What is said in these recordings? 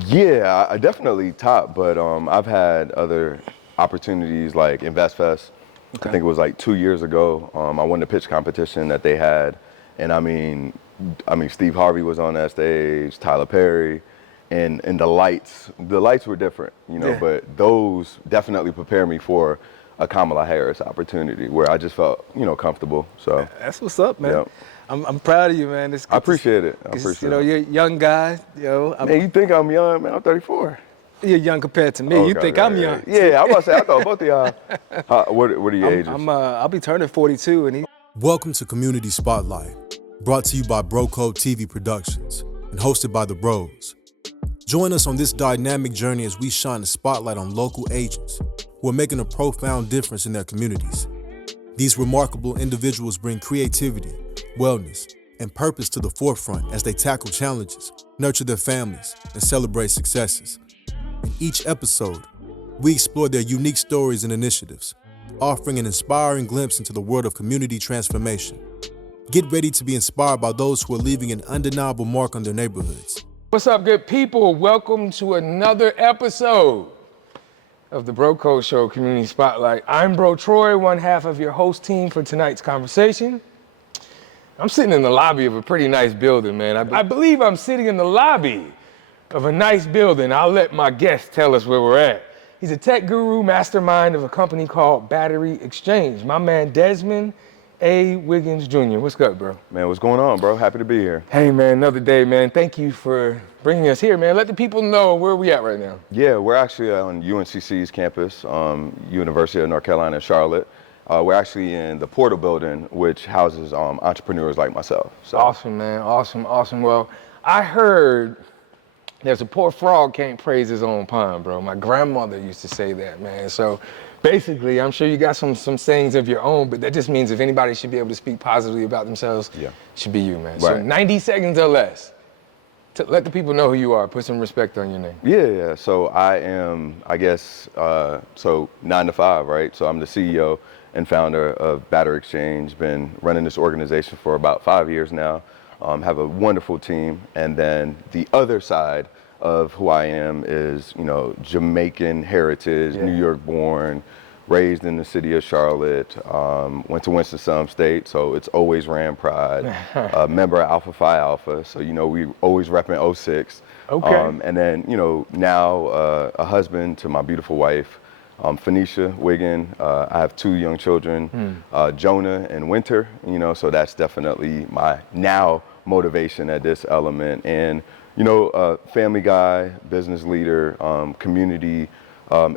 Yeah, I definitely top, but I've had other opportunities like InvestFest. I Okay. think it was like 2 years ago. I won the pitch competition that they had, and I mean Steve Harvey was on that stage, Tyler Perry, and the lights were different, Yeah. but those definitely prepared me for a Kamala Harris opportunity where I just felt comfortable. So That's what's up, man. yeah, I'm proud of you, man. It's I good to see, appreciate it. I 'cause, appreciate it. you're a young guy. Man, you think I'm young, man? I'm 34. You're young compared to me. You Okay, think I'm okay, young. okay. Yeah, I was about to say, I thought both of y'all. What are your ages? I'll be turning 42 and Welcome to Community Spotlight, brought to you by BroCode TV Productions and hosted by the Bros. Join us on this dynamic journey as we shine a spotlight on local agents who are making a profound difference in their communities. These remarkable individuals bring creativity, wellness, and purpose to the forefront as they tackle challenges, nurture their families, and celebrate successes. In each episode, we explore their unique stories and initiatives, offering an inspiring glimpse into the world of community transformation. Get ready to be inspired by those who are leaving an undeniable mark on their neighborhoods. What's up, good people? Welcome to another episode of the Bro Code Show Community Spotlight. I'm Bro Troy, one half of your host team for tonight's conversation. I'm sitting in the lobby of a pretty nice building, man. I believe I'm sitting in the lobby of a nice building. I'll let my guest tell us where we're at. He's a tech guru, mastermind of a company called Battery Xchange. My man, Desmond A. Wiggan Jr. What's good, bro? Man, what's going on, bro? Happy to be here. Hey, man, another day, man. Thank you for bringing us here, man. Let the people know where we at right now. Yeah, we're actually on UNCC's campus, University of North Carolina, Charlotte. We're actually in the Portal building, which houses entrepreneurs like myself. So. Awesome, man. Awesome. Well, I heard there's a poor frog can't praise his own pond, bro. My grandmother used to say that, man. So basically, I'm sure you got some sayings of your own, but that just means if anybody should be able to speak positively about themselves, it should be you, man. So Right. 90 seconds or less to let the people know who you are. Put some respect on your name. Yeah. So I am, I guess, 9 to 5, right? So I'm the CEO and founder of Battery Xchange. Been running this organization for about 5 years now. Have a wonderful team. And then the other side of who I am is, Jamaican heritage, New York born, raised in the city of Charlotte, went to Winston-Salem State, so it's always ran Pride. Member of Alpha Phi Alpha, so we always repping '06. Okay. And then, now a husband to my beautiful wife, Phoenicia Wiggan. I have 2 young children, Jonah and Winter, so that's definitely my now motivation at this element. And, family guy, business leader, community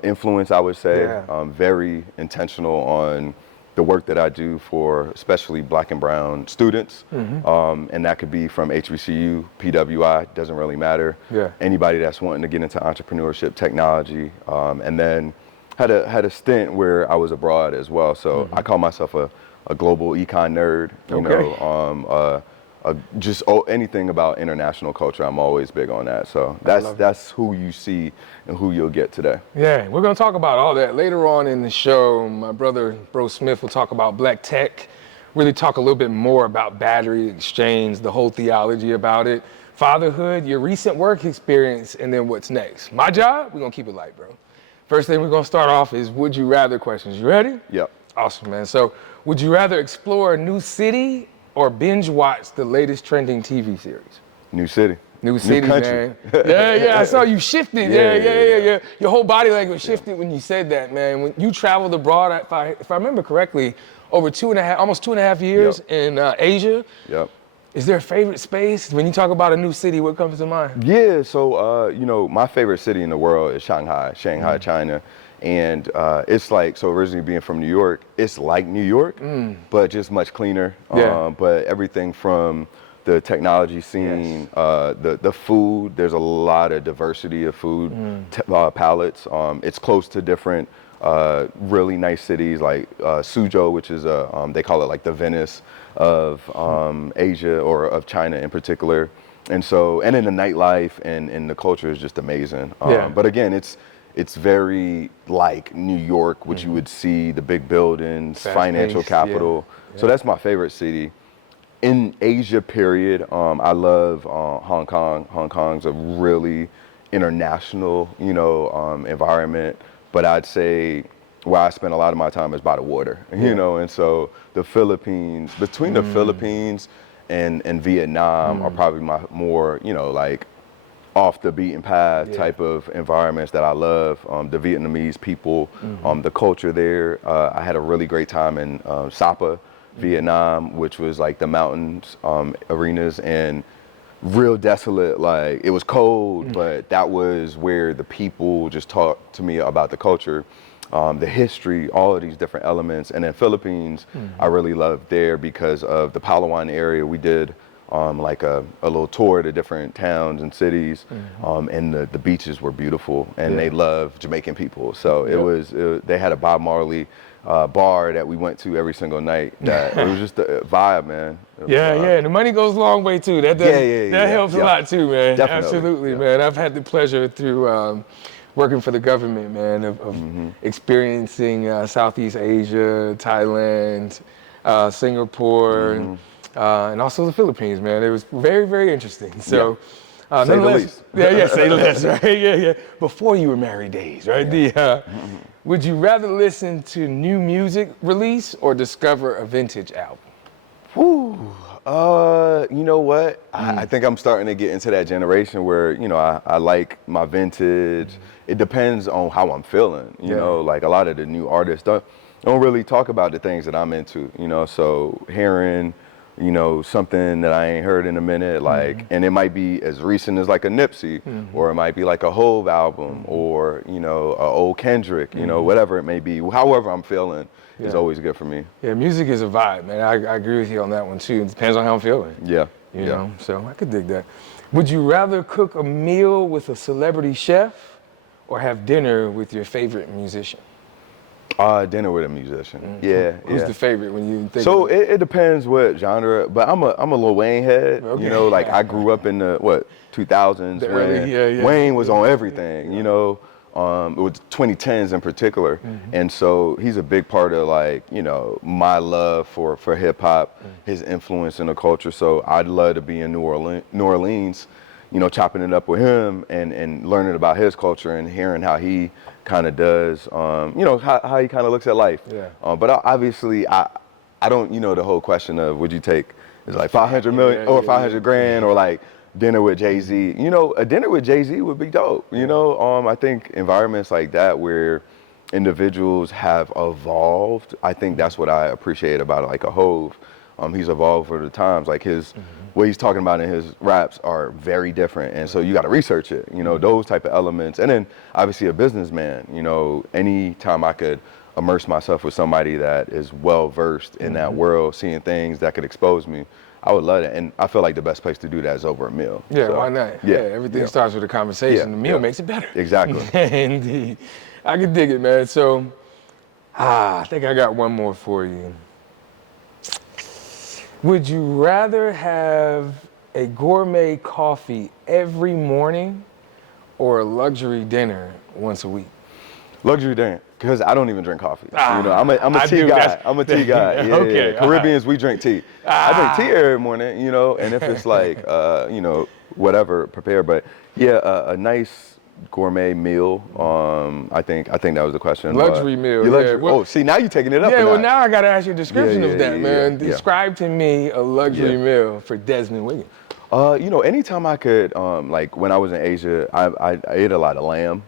influence, I would say. Yeah. Very intentional on the work that I do for especially Black and brown students. And that could be from HBCU, PWI, doesn't really matter. Yeah. Anybody that's wanting to get into entrepreneurship, technology, and then had a stint where I was abroad as well. So I call myself a global econ nerd. Just anything about international culture, I'm always big on that. So that's who you see and who you'll get today. Yeah, we're gonna talk about all that later on in the show. My brother, Bro Smith, will talk about black tech, really talk a little bit more about Battery Xchange, the whole theology about it, fatherhood, your recent work experience, and then what's next. My job, we're gonna keep it light, bro. First thing we're gonna start off is would you rather questions. You ready? Yep. Awesome, man. So would you rather explore a new city or binge watch the latest trending TV series? New city. New city, country. man. Yeah, I saw you shifted. Yeah. Yeah. Your whole body language shifted when you said that, man. When you traveled abroad, if I remember correctly, over almost 2.5 years in Asia. Yep. Is there a favorite space? When you talk about a new city, what comes to mind? Yeah, so, my favorite city in the world is Shanghai, China. And it's like, so originally being from New York, it's like New York, but just much cleaner. Yeah. But everything from the technology scene, the food, there's a lot of diversity of food palettes. It's close to different really nice cities like Suzhou, which is they call it like the Venice of Asia or of China in particular. And then the nightlife and the culture is just amazing. But again, it's very like New York, which you would see the big buildings, financial capital. Yeah. So that's my favorite city. In Asia, period, I love Hong Kong. Hong Kong's a really international, environment. But I'd say where I spend a lot of my time is by the water, and so the Philippines, between the Philippines and Vietnam are probably my more, like off the beaten path type of environments that I love. The Vietnamese people, the culture there. I had a really great time in Sapa, Vietnam, which was like the mountains, arenas, and real desolate. Like it was cold, but that was where the people just talked to me about the culture, the history, all of these different elements. And then Philippines, I really loved there because of the Palawan area. We did like a little tour to different towns and cities, and the beaches were beautiful, and they love Jamaican people. So they had a Bob Marley bar that we went to every single night. It was just a vibe, man. Yeah. The money goes a long way too. That helps a lot too, man. Definitely. Absolutely, man. I've had the pleasure through working for the government, man, of experiencing Southeast Asia, Thailand, Singapore. And also the Philippines, man. It was very, very interesting. So, say the least. Say less, right? Before you were married days, right? Would you rather listen to new music release or discover a vintage album? You know what? I think I'm starting to get into that generation where, I like my vintage. It depends on how I'm feeling, you know, like a lot of the new artists don't really talk about the things that I'm into, so hearing, something that I ain't heard in a minute, like, and it might be as recent as like a Nipsey, or it might be like a Hove album, or, a old Kendrick, whatever it may be. However I'm feeling is always good for me. Yeah, music is a vibe, man. I agree with you on that one too. It depends on how I'm feeling. Yeah. You know, so I could dig that. Would you rather cook a meal with a celebrity chef or have dinner with your favorite musician? Dinner with a musician. Who's the favorite when you think? So it depends what genre, but I'm a Lil Wayne head. Okay. Like I grew up in the 2000s when early, Wayne was on everything. With 2010s in particular, and so he's a big part of like my love for hip hop, his influence in the culture. So I'd love to be in New Orleans, chopping it up with him and learning about his culture and hearing how he kind of does, how he kind of looks at life. But obviously, I don't, the whole question of would you take, is it like 500 million or 500 grand or like dinner with Jay-Z? A dinner with Jay-Z would be dope. I think environments like that where individuals have evolved, I think that's what I appreciate about it. Like a Hove, he's evolved over the times. Like what he's talking about in his raps are very different, and so you got to research it. Those type of elements, and then obviously a businessman. Anytime I could immerse myself with somebody that is well versed in that world, seeing things that could expose me, I would love it. And I feel like the best place to do that is over a meal. Yeah, So, why not? Everything starts with a conversation. The meal makes it better. Exactly. Indeed. I can dig it, man. So, I think I got one more for you. Would you rather have a gourmet coffee every morning or a luxury dinner once a week? Luxury dinner, because I don't even drink coffee. I'm a tea guy. I'm a tea guy. Okay, Caribbeans, we drink tea. I drink tea every morning, and if it's like, whatever, prepared. But a nice gourmet meal. I think that was the question. Luxury meal. See, now you're taking it up. Well, now I got to ask you a description of that, man. Yeah. Describe to me a luxury meal for Desmond Wiggan. Anytime I could, like when I was in Asia, I ate a lot of lamb,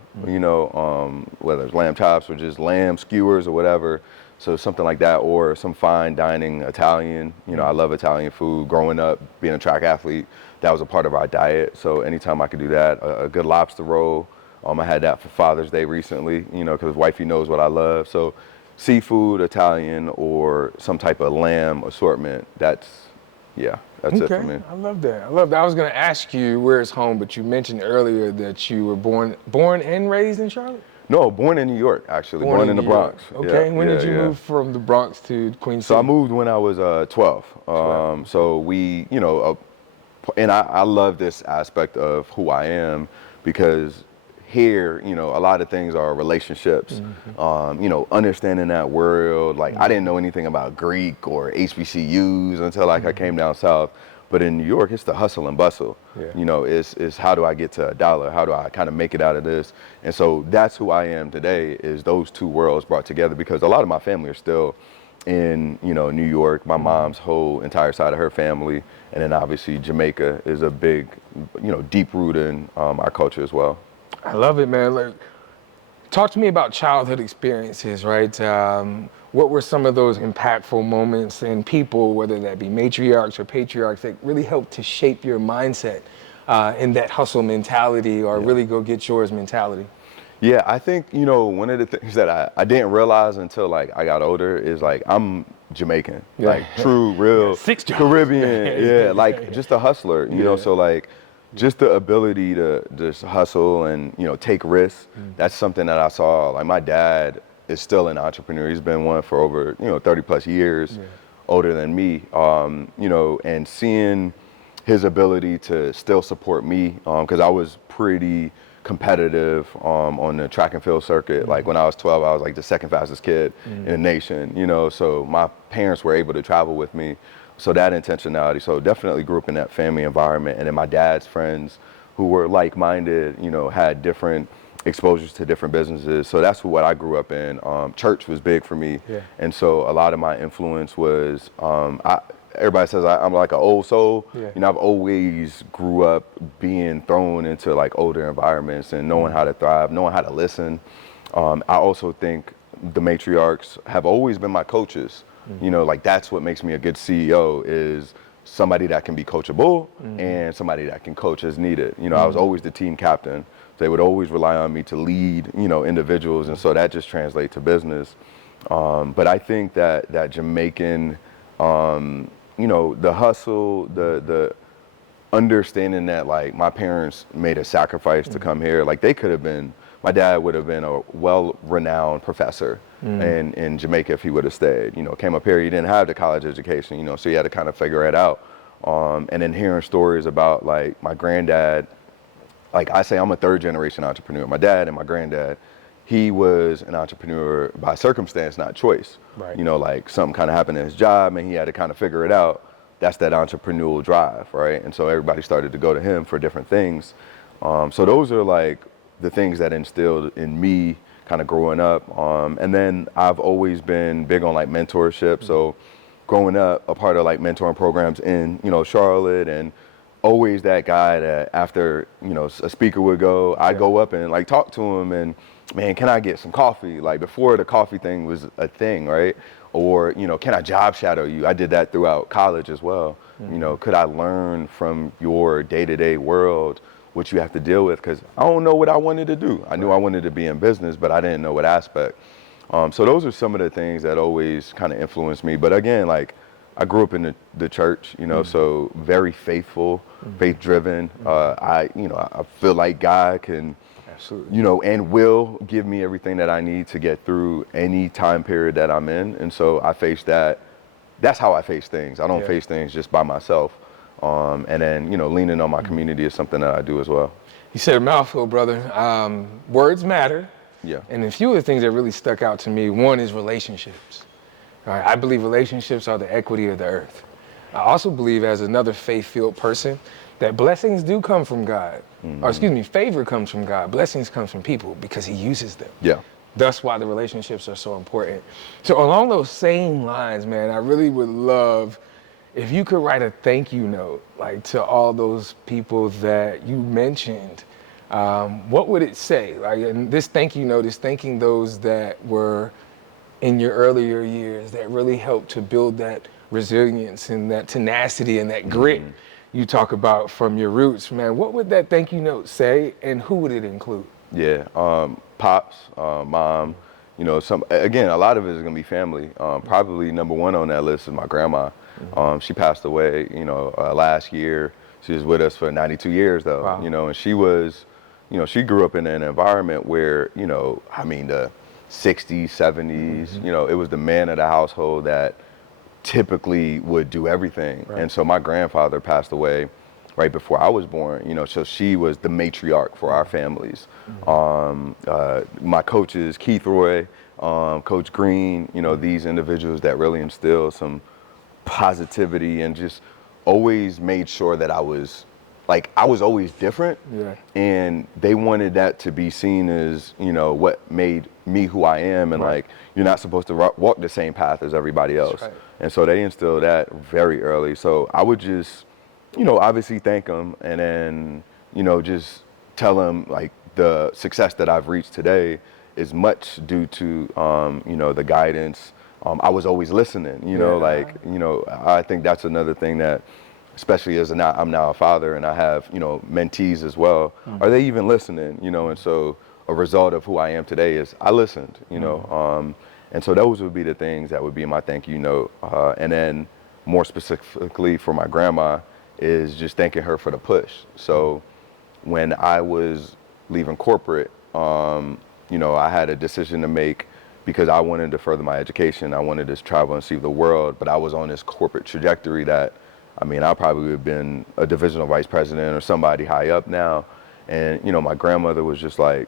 whether it's lamb chops or just lamb skewers or whatever. So something like that, or some fine dining Italian. I love Italian food. Growing up, being a track athlete, that was a part of our diet. So anytime I could do that, a good lobster roll. I had that for Father's Day recently, because wifey knows what I love. So seafood, Italian, or some type of lamb assortment, that's it for me. I love that. I was going to ask you where it's home, but you mentioned earlier that you were born and raised in Charlotte? No, born in New York, actually. Born in the Bronx. Okay, when did you move from the Bronx to Queens City? So I moved when I was 12. So we, and I love this aspect of who I am because here, a lot of things are relationships, understanding that world. Like I didn't know anything about Greek or HBCUs until like I came down south. But in New York, it's the hustle and bustle. Yeah. You know, it's how do I get to $1? How do I kind of make it out of this? And so that's who I am today, is those two worlds brought together, because a lot of my family are still in, you know, New York. My mom's whole entire side of her family. And then obviously Jamaica is a big, you know, deep root in our culture as well. I love it, man. Like, talk to me about childhood experiences, right? What were some of those impactful moments and people, whether that be matriarchs or patriarchs, that really helped to shape your mindset in that hustle mentality or really go get yours mentality? Yeah, I think, you know, one of the things that I didn't realize until like I got older is like I'm Jamaican, like true, real Six jobs. Caribbean, like just a hustler, you know, so like just the ability to just hustle and, you know, take risks. That's something that I saw. Like my dad is still an entrepreneur. He's been one for over, you know, 30 plus years, older than me, you know, and seeing his ability to still support me, because I was pretty competitive on the track and field circuit. Like when I was 12, I was like the second fastest kid in the nation, you know, so my parents were able to travel with me. So that intentionality, so definitely grew up in that family environment. And then my dad's friends who were like-minded, you know, had different exposures to different businesses. So that's what I grew up in. Church was big for me. And so a lot of my influence was, everybody says I'm like an old soul. You know, I've always grew up being thrown into like older environments and knowing how to thrive, knowing how to listen. I also think the matriarchs have always been my coaches. You know, like that's what makes me a good CEO, is somebody that can be coachable and somebody that can coach as needed. You know, I was always the team captain. They would always rely on me to lead, you know, individuals. And so that just translates to business. But I think that Jamaican, you know, the hustle, the understanding that like my parents made a sacrifice to come here. Like they could have been, my dad would have been a well-renowned professor in Jamaica if he would have stayed. You know, came up here, he didn't have the college education, you know, so he had to kind of figure it out. And then hearing stories about like my granddad, like I say, I'm a third generation entrepreneur. My dad and my granddad, he was an entrepreneur by circumstance, not choice. You know, like something kind of happened in his job and he had to kind of figure it out. That's that entrepreneurial drive, right? And so everybody started to go to him for different things. So those are like the things that instilled in me kind of growing up. And then I've always been big on like mentorship. So growing up, a part of like mentoring programs in, you know, Charlotte, and always that guy that after, you know, a speaker would go, I'd go up and like talk to him and, man, can I get some coffee? Like before the coffee thing was a thing, right? Or, you know, can I job shadow you? I did that throughout college as well. You know, could I learn from your day-to-day world what you have to deal with? Because I don't know what I wanted to do. I knew I wanted to be in business, but I didn't know what aspect. So those are some of the things that always kind of influenced me. But again, like I grew up in the church, you know, so very faithful, faith-driven. I feel like God can, you know, and will give me everything that I need to get through any time period that I'm in. And so I face that. That's how I face things. I don't face things just by myself. And then, you know, leaning on my community is something that I do as well. You said a mouthful, brother. Words matter. Yeah. And a few of the things that really stuck out to me, one is relationships. Right? I believe relationships are the equity of the earth. I also believe, as another faith-filled person, that blessings do come from God. Or excuse me, favor comes from God. Blessings comes from people because he uses them. Yeah. That's why the relationships are so important. So along those same lines, man, I really would love if you could write a thank you note, like to all those people that you mentioned. What would it say? Like, and this thank you note is thanking those that were in your earlier years that really helped to build that resilience and that tenacity and that grit you talk about from your roots, man. What would that thank you note say, and who would it include? Yeah, pops, mom, you know, again, a lot of it is gonna be family. Probably number one on that list is my grandma. She passed away, you know, last year. She was with us for 92 years though, Wow. you know, and she was, you know, she grew up in an environment where, you know, I mean, the 60s, 70s, you know, it was the man of the household that typically would do everything. And so my grandfather passed away right before I was born, you know, so she was the matriarch for our families. My coaches, Keith Roy, Coach Green, you know, these individuals that really instill some positivity and just always made sure that I was always different. Yeah. And they wanted that to be seen as, what made me who I am. And Right. you're not supposed to walk the same path as everybody else. right. And so they instilled that very early. So I would just, obviously thank them, and then, just tell them like the success that I've reached today is much due to, the guidance. I was always listening, I think that's another thing that, especially as I'm now a father and I have, mentees as well. Are they even listening? And so a result of who I am today is I listened, and so those would be the things that would be my thank you note. And then more specifically for my grandma is just thanking her for the push. So when I was leaving corporate, I had a decision to make because I wanted to further my education. I wanted to travel and see the world, but I was on this corporate trajectory that, I probably would have been a divisional vice president or somebody high up now. And, my grandmother was just like,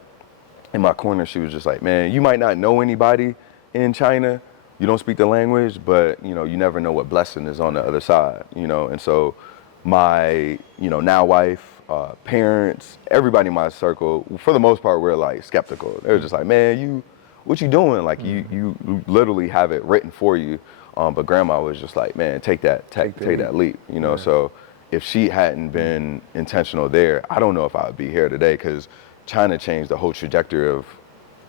in my corner, she was just like, man, you might not know anybody in China, you don't speak the language, but, you never know what blessing is on the other side, And so my, now wife, parents, everybody in my circle, for the most part, we're like skeptical. They were just like, man, what you doing? Like you literally have it written for you. But grandma was just like, man, take that leap, So if she hadn't been intentional there, I don't know if I would be here today, because China changed the whole trajectory of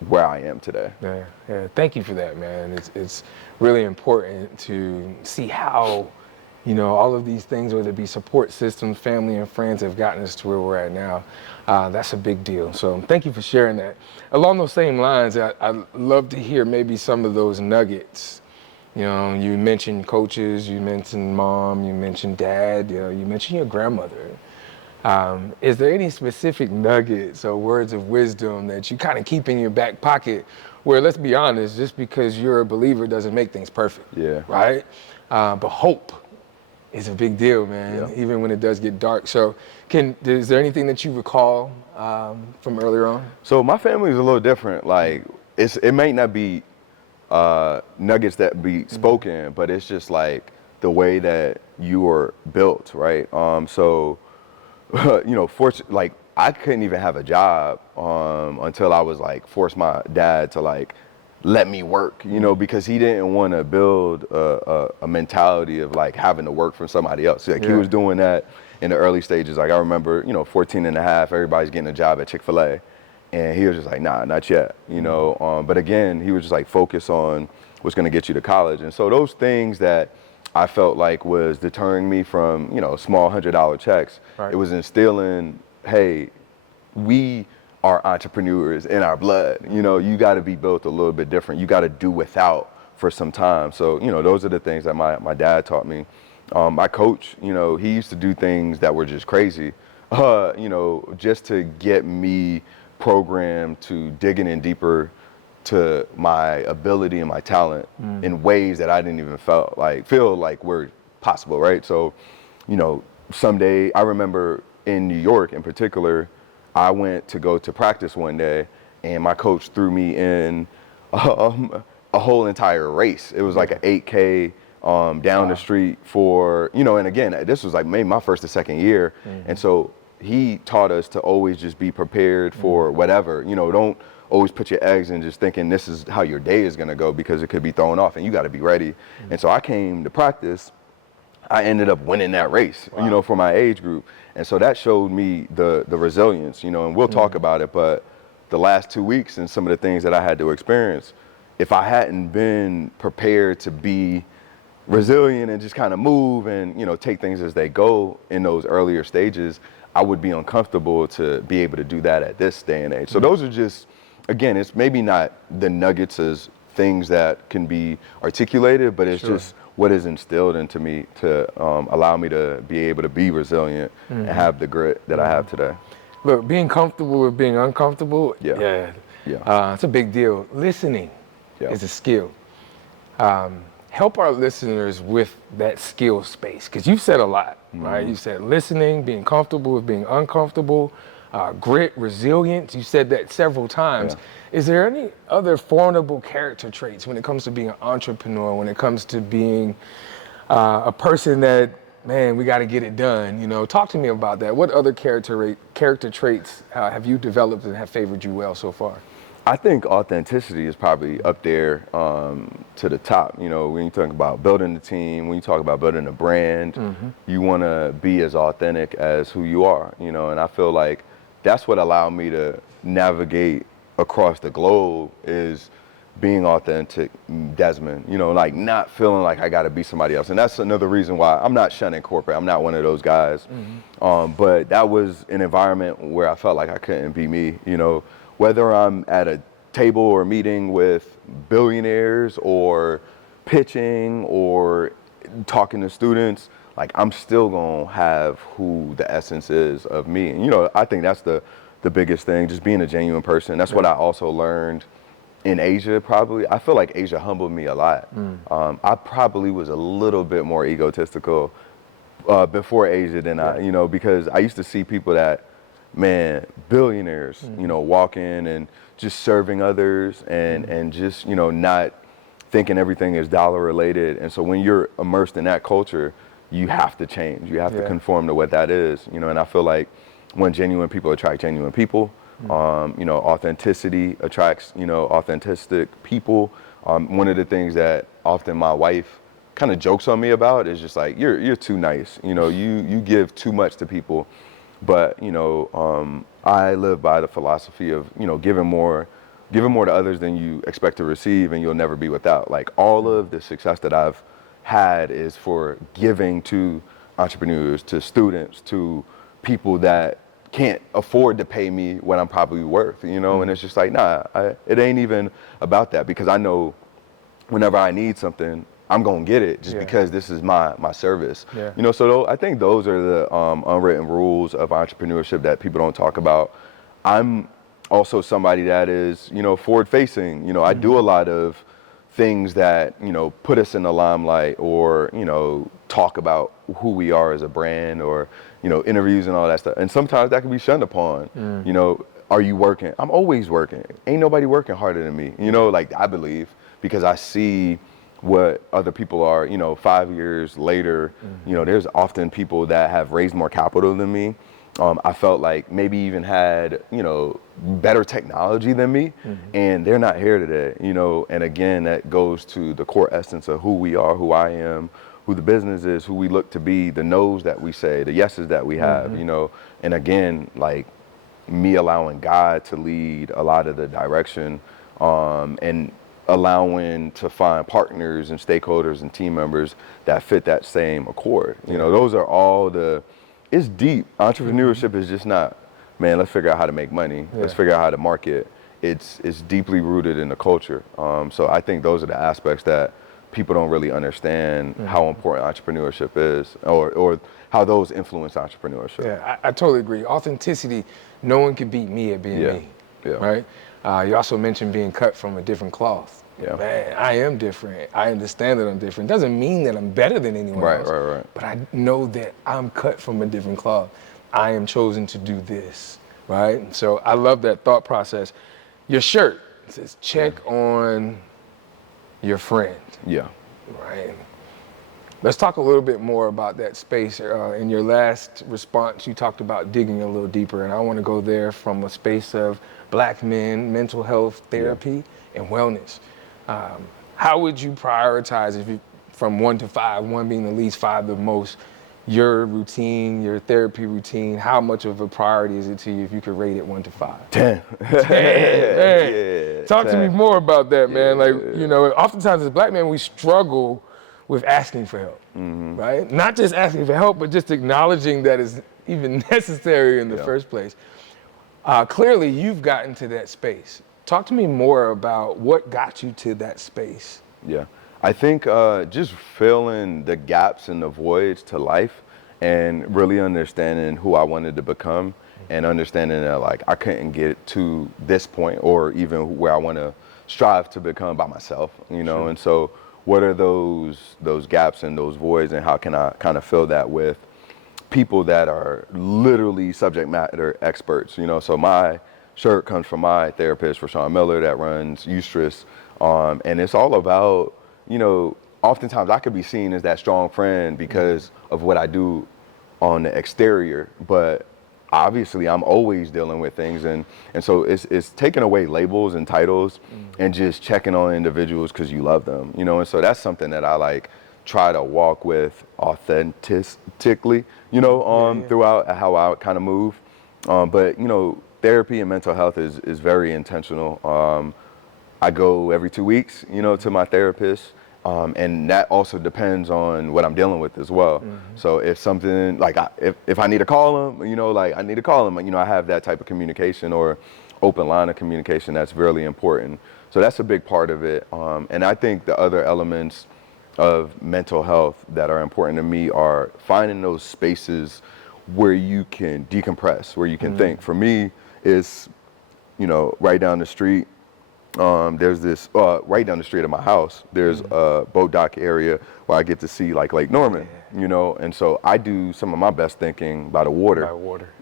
where I am today. Yeah. Thank you for that, man. It's really important to see how, all of these things, whether it be support systems, family and friends, have gotten us to where we're at now. That's a big deal. So thank you for sharing that. Along those same lines, I'd love to hear maybe some of those nuggets. You mentioned coaches, you mentioned mom, you mentioned dad, you mentioned your grandmother. Is there any specific nuggets or words of wisdom that you kind of keep in your back pocket where, let's be honest, just because you're a believer doesn't make things perfect, right? But hope is a big deal, man, even when it does get dark. So is there anything that you recall from earlier on? So my family is a little different. Like, it may not be nuggets that be spoken, but it's just like the way that you are built, right? So, like I couldn't even have a job until I was like forced my dad to like let me work, because he didn't want to build a mentality of like having to work for somebody else. Like he was doing that in the early stages. Like I remember, 14 and a half, everybody's getting a job at Chick-fil-A. And he was just like, nah, not yet, But again, he was just like, focus on what's going to get you to college. And so those things that I felt like was deterring me from, small $100 checks, it was instilling, hey, we are entrepreneurs in our blood. You got to be built a little bit different. You got to do without for some time. So, those are the things that my dad taught me. My coach, he used to do things that were just crazy, just to get me programmed to digging in deeper to my ability and my talent in ways that I didn't even feel like were possible, right? So, someday, I remember in New York in particular, I went to go to practice one day, and my coach threw me in a whole entire race. It was like an 8K down the street for, and again, this was like maybe my first or second year. And so he taught us to always just be prepared for whatever, don't always put your eggs in just thinking this is how your day is gonna go, because it could be thrown off and you gotta be ready. And so I came to practice, I ended up winning that race, for my age group. And so that showed me the resilience, and we'll talk about it, but the last 2 weeks and some of the things that I had to experience, if I hadn't been prepared to be resilient and just kind of move and, take things as they go in those earlier stages, I would be uncomfortable to be able to do that at this day and age. So those are just, again, it's maybe not the nuggets as things that can be articulated, but it's just what is instilled into me to allow me to be able to be resilient and have the grit that I have today. Look, being comfortable with being uncomfortable, it's a big deal. Listening is a skill. Help our listeners with that skill space, because you've said a lot, right? You said listening, being comfortable with being uncomfortable, grit, resilience. You said that several times. Is there any other formidable character traits when it comes to being an entrepreneur, when it comes to being a person that man, we got to get it done. You know, talk to me about that. What other character traits have you developed and have favored you well so far? I think authenticity is probably up there to the top. You know, when you talk about building a team, when you talk about building a brand, you want to be as authentic as who you are, you know, and I feel like that's what allowed me to navigate across the globe is being authentic, Desmond, you know, like not feeling like I got to be somebody else. And that's another reason why I'm not shunning corporate. I'm not one of those guys. But that was an environment where I felt like I couldn't be me, you know, whether I'm at a table or meeting with billionaires or pitching or talking to students, like I'm still gonna have who the essence is of me. And, you know, I think that's the biggest thing, just being a genuine person. That's what I also learned in Asia, probably. I feel like Asia humbled me a lot. I probably was a little bit more egotistical before Asia than I, you know, because I used to see people that, man, billionaires, you know, walk in and just serving others and just, you know, not thinking everything is dollar related. And so when you're immersed in that culture, you have to change. You have to conform to what that is, you know, and I feel like when genuine people attract genuine people, you know, authenticity attracts, you know, authentic people. One of the things that often my wife kind of jokes on me about is just like, you're too nice. You know, you give too much to people. But, you know, I live by the philosophy of, you know, giving more to others than you expect to receive, and you'll never be without. Like all of the success that I've had is for giving to entrepreneurs, to students, to people that can't afford to pay me what I'm probably worth, you know? And it's just like, nah, it ain't even about that, because I know whenever I need something, I'm gonna get it just because this is my service. You know, so I think those are the unwritten rules of entrepreneurship that people don't talk about. I'm also somebody that is, you know, forward facing. You know, I do a lot of things that, you know, put us in the limelight or, you know, talk about who we are as a brand or, you know, interviews and all that stuff. And sometimes that can be shunned upon. You know, are you working? I'm always working. Ain't nobody working harder than me, you know, like I believe, because I see what other people are, you know, 5 years later. You know, there's often people that have raised more capital than me. I felt like maybe even had, you know, better technology than me, and they're not here today, you know. And again, that goes to the core essence of who we are, who I am, who the business is, who we look to be, the no's that we say, the yeses that we have, you know. And again, like me allowing God to lead a lot of the direction, and allowing to find partners and stakeholders and team members that fit that same accord. You know, those are all it's deep. Entrepreneurship is just not, man, let's figure out how to make money. Let's figure out how to market. It's deeply rooted in the culture. So I think those are the aspects that people don't really understand how important entrepreneurship is or how those influence entrepreneurship. Yeah, I totally agree. Authenticity, no one can beat me at being me, right? You also mentioned being cut from a different cloth. Man, I am different. I understand that I'm different. Doesn't mean that I'm better than anyone else. Right. But I know that I'm cut from a different cloth. I am chosen to do this, right? So I love that thought process. Your shirt says, check on your friend. Yeah. Right. Let's talk a little bit more about that space. In your last response, you talked about digging a little deeper, and I want to go there from a space of Black men, mental health therapy, and wellness. How would you prioritize, if you, from 1 to 5, 1 being the least, 5 the most, your routine, your therapy routine? How much of a priority is it to you if you could rate it 1 to 5? 10. 10. Talk 10. to me more about that, man. Like, you know, oftentimes as Black men, we struggle with asking for help, right? Not just asking for help, but just acknowledging that it's even necessary in the first place. Clearly, you've gotten to that space. Talk to me more about what got you to that space. Yeah, I think just filling the gaps and the voids to life and really understanding who I wanted to become and understanding that like I couldn't get to this point or even where I want to strive to become by myself, you know? And so what are those gaps and those voids, and how can I kind of fill that with people that are literally subject matter experts, you know? So my shirt comes from my therapist, Rashawn Miller, that runs Eustress. And it's all about, you know, oftentimes I could be seen as that strong friend because of what I do on the exterior, but obviously I'm always dealing with things, and so it's taking away labels and titles and just checking on individuals because you love them, you know. And so that's something that I like try to walk with authentically, you know, throughout how I kind of move. But you know, therapy and mental health is very intentional. I go every 2 weeks, you know, to my therapist. And that also depends on what I'm dealing with as well. So if something like if I need to call him, you know, like I need to call him, you know, I have that type of communication or open line of communication that's really important. So that's a big part of it. And I think the other elements of mental health that are important to me are finding those spaces where you can decompress, where you can think. For me, it's, you know, right down the street. There's this right down the street of my house. There's a boat dock area where I get to see like Lake Norman, you know, and so I do some of my best thinking by the water.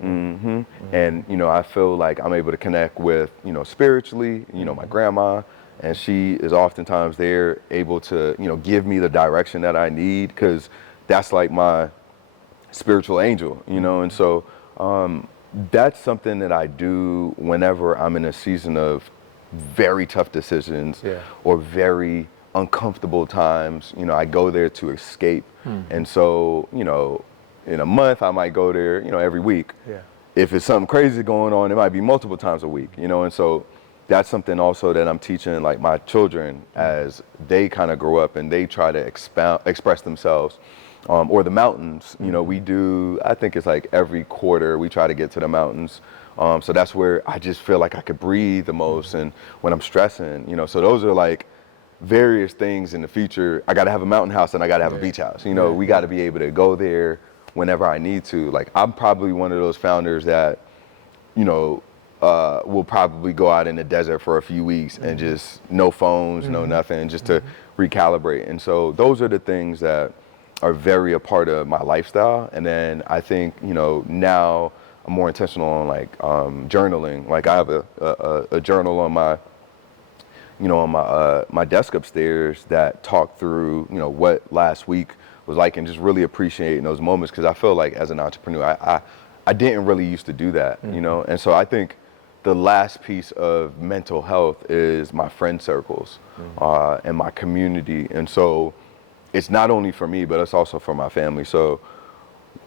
And you know, I feel like I'm able to connect with, you know, spiritually, you know, my grandma, and she is oftentimes there, able to, you know, give me the direction that I need, because that's like my spiritual angel, you know. And so that's something that I do whenever I'm in a season of very tough decisions or very uncomfortable times. You know, I go there to escape. And so, you know, in a month I might go there, you know, every week. If it's something crazy going on, it might be multiple times a week, you know. And so that's something also that I'm teaching like my children as they kind of grow up and they try to express themselves. Or the mountains, you know, we do, I think it's like every quarter we try to get to the mountains. So that's where I just feel like I could breathe the most, and when I'm stressing, you know. So those are like various things in the future. I got to have a mountain house and I got to have a beach house. You know, we got to be able to go there whenever I need to. Like, I'm probably one of those founders that, you know, will probably go out in the desert for a few weeks and just no phones, no nothing, just to recalibrate. And so those are the things that are very a part of my lifestyle. And then I think, you know, now I'm more intentional on like journaling. Like I have a journal on my, you know, on my desk upstairs that talk through, you know, what last week was like, and just really appreciating those moments, because I feel like as an entrepreneur, I didn't really used to do that, you know. And so I think the last piece of mental health is my friend circles and my community. And so it's not only for me, but it's also for my family. So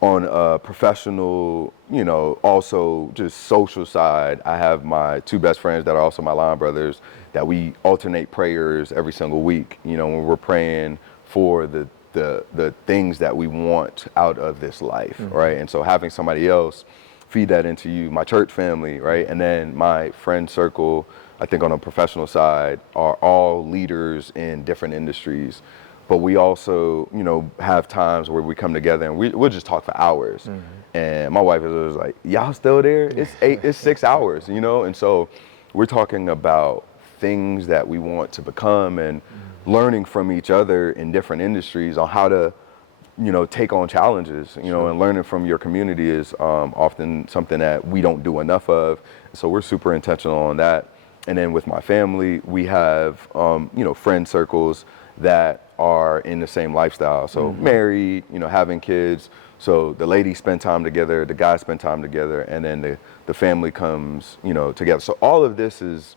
on a professional, you know, also just social side, I have my two best friends that are also my line brothers, that we alternate prayers every single week, you know, when we're praying for the things that we want out of this life, right? And so having somebody else feed that into you, my church family, right? And then my friend circle, I think on a professional side, are all leaders in different industries. But we also, you know, have times where we come together and we'll just talk for hours. And my wife is always like, y'all still there? It's 6 hours, you know? And so we're talking about things that we want to become and learning from each other in different industries on how to, you know, take on challenges, you know, and learning from your community is often something that we don't do enough of. So we're super intentional on that. And then with my family, we have, you know, friend circles that are in the same lifestyle. So married, you know, having kids. So the ladies spend time together, the guys spend time together, and then the family comes, you know, together. So all of this is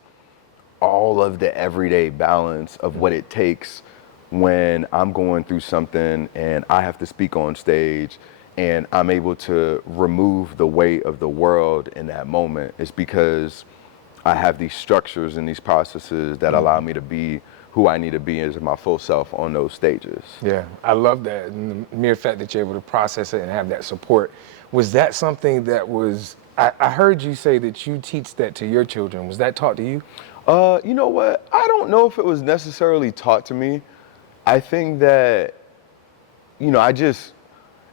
all of the everyday balance of what it takes when I'm going through something and I have to speak on stage and I'm able to remove the weight of the world in that moment. It's because I have these structures and these processes that allow me to be who I need to be as my full self on those stages. Yeah, I love that. And the mere fact that you're able to process it and have that support. Was that something that was, I heard you say that you teach that to your children. Was that taught to you? You know what? I don't know if it was necessarily taught to me. I think that, you know, I just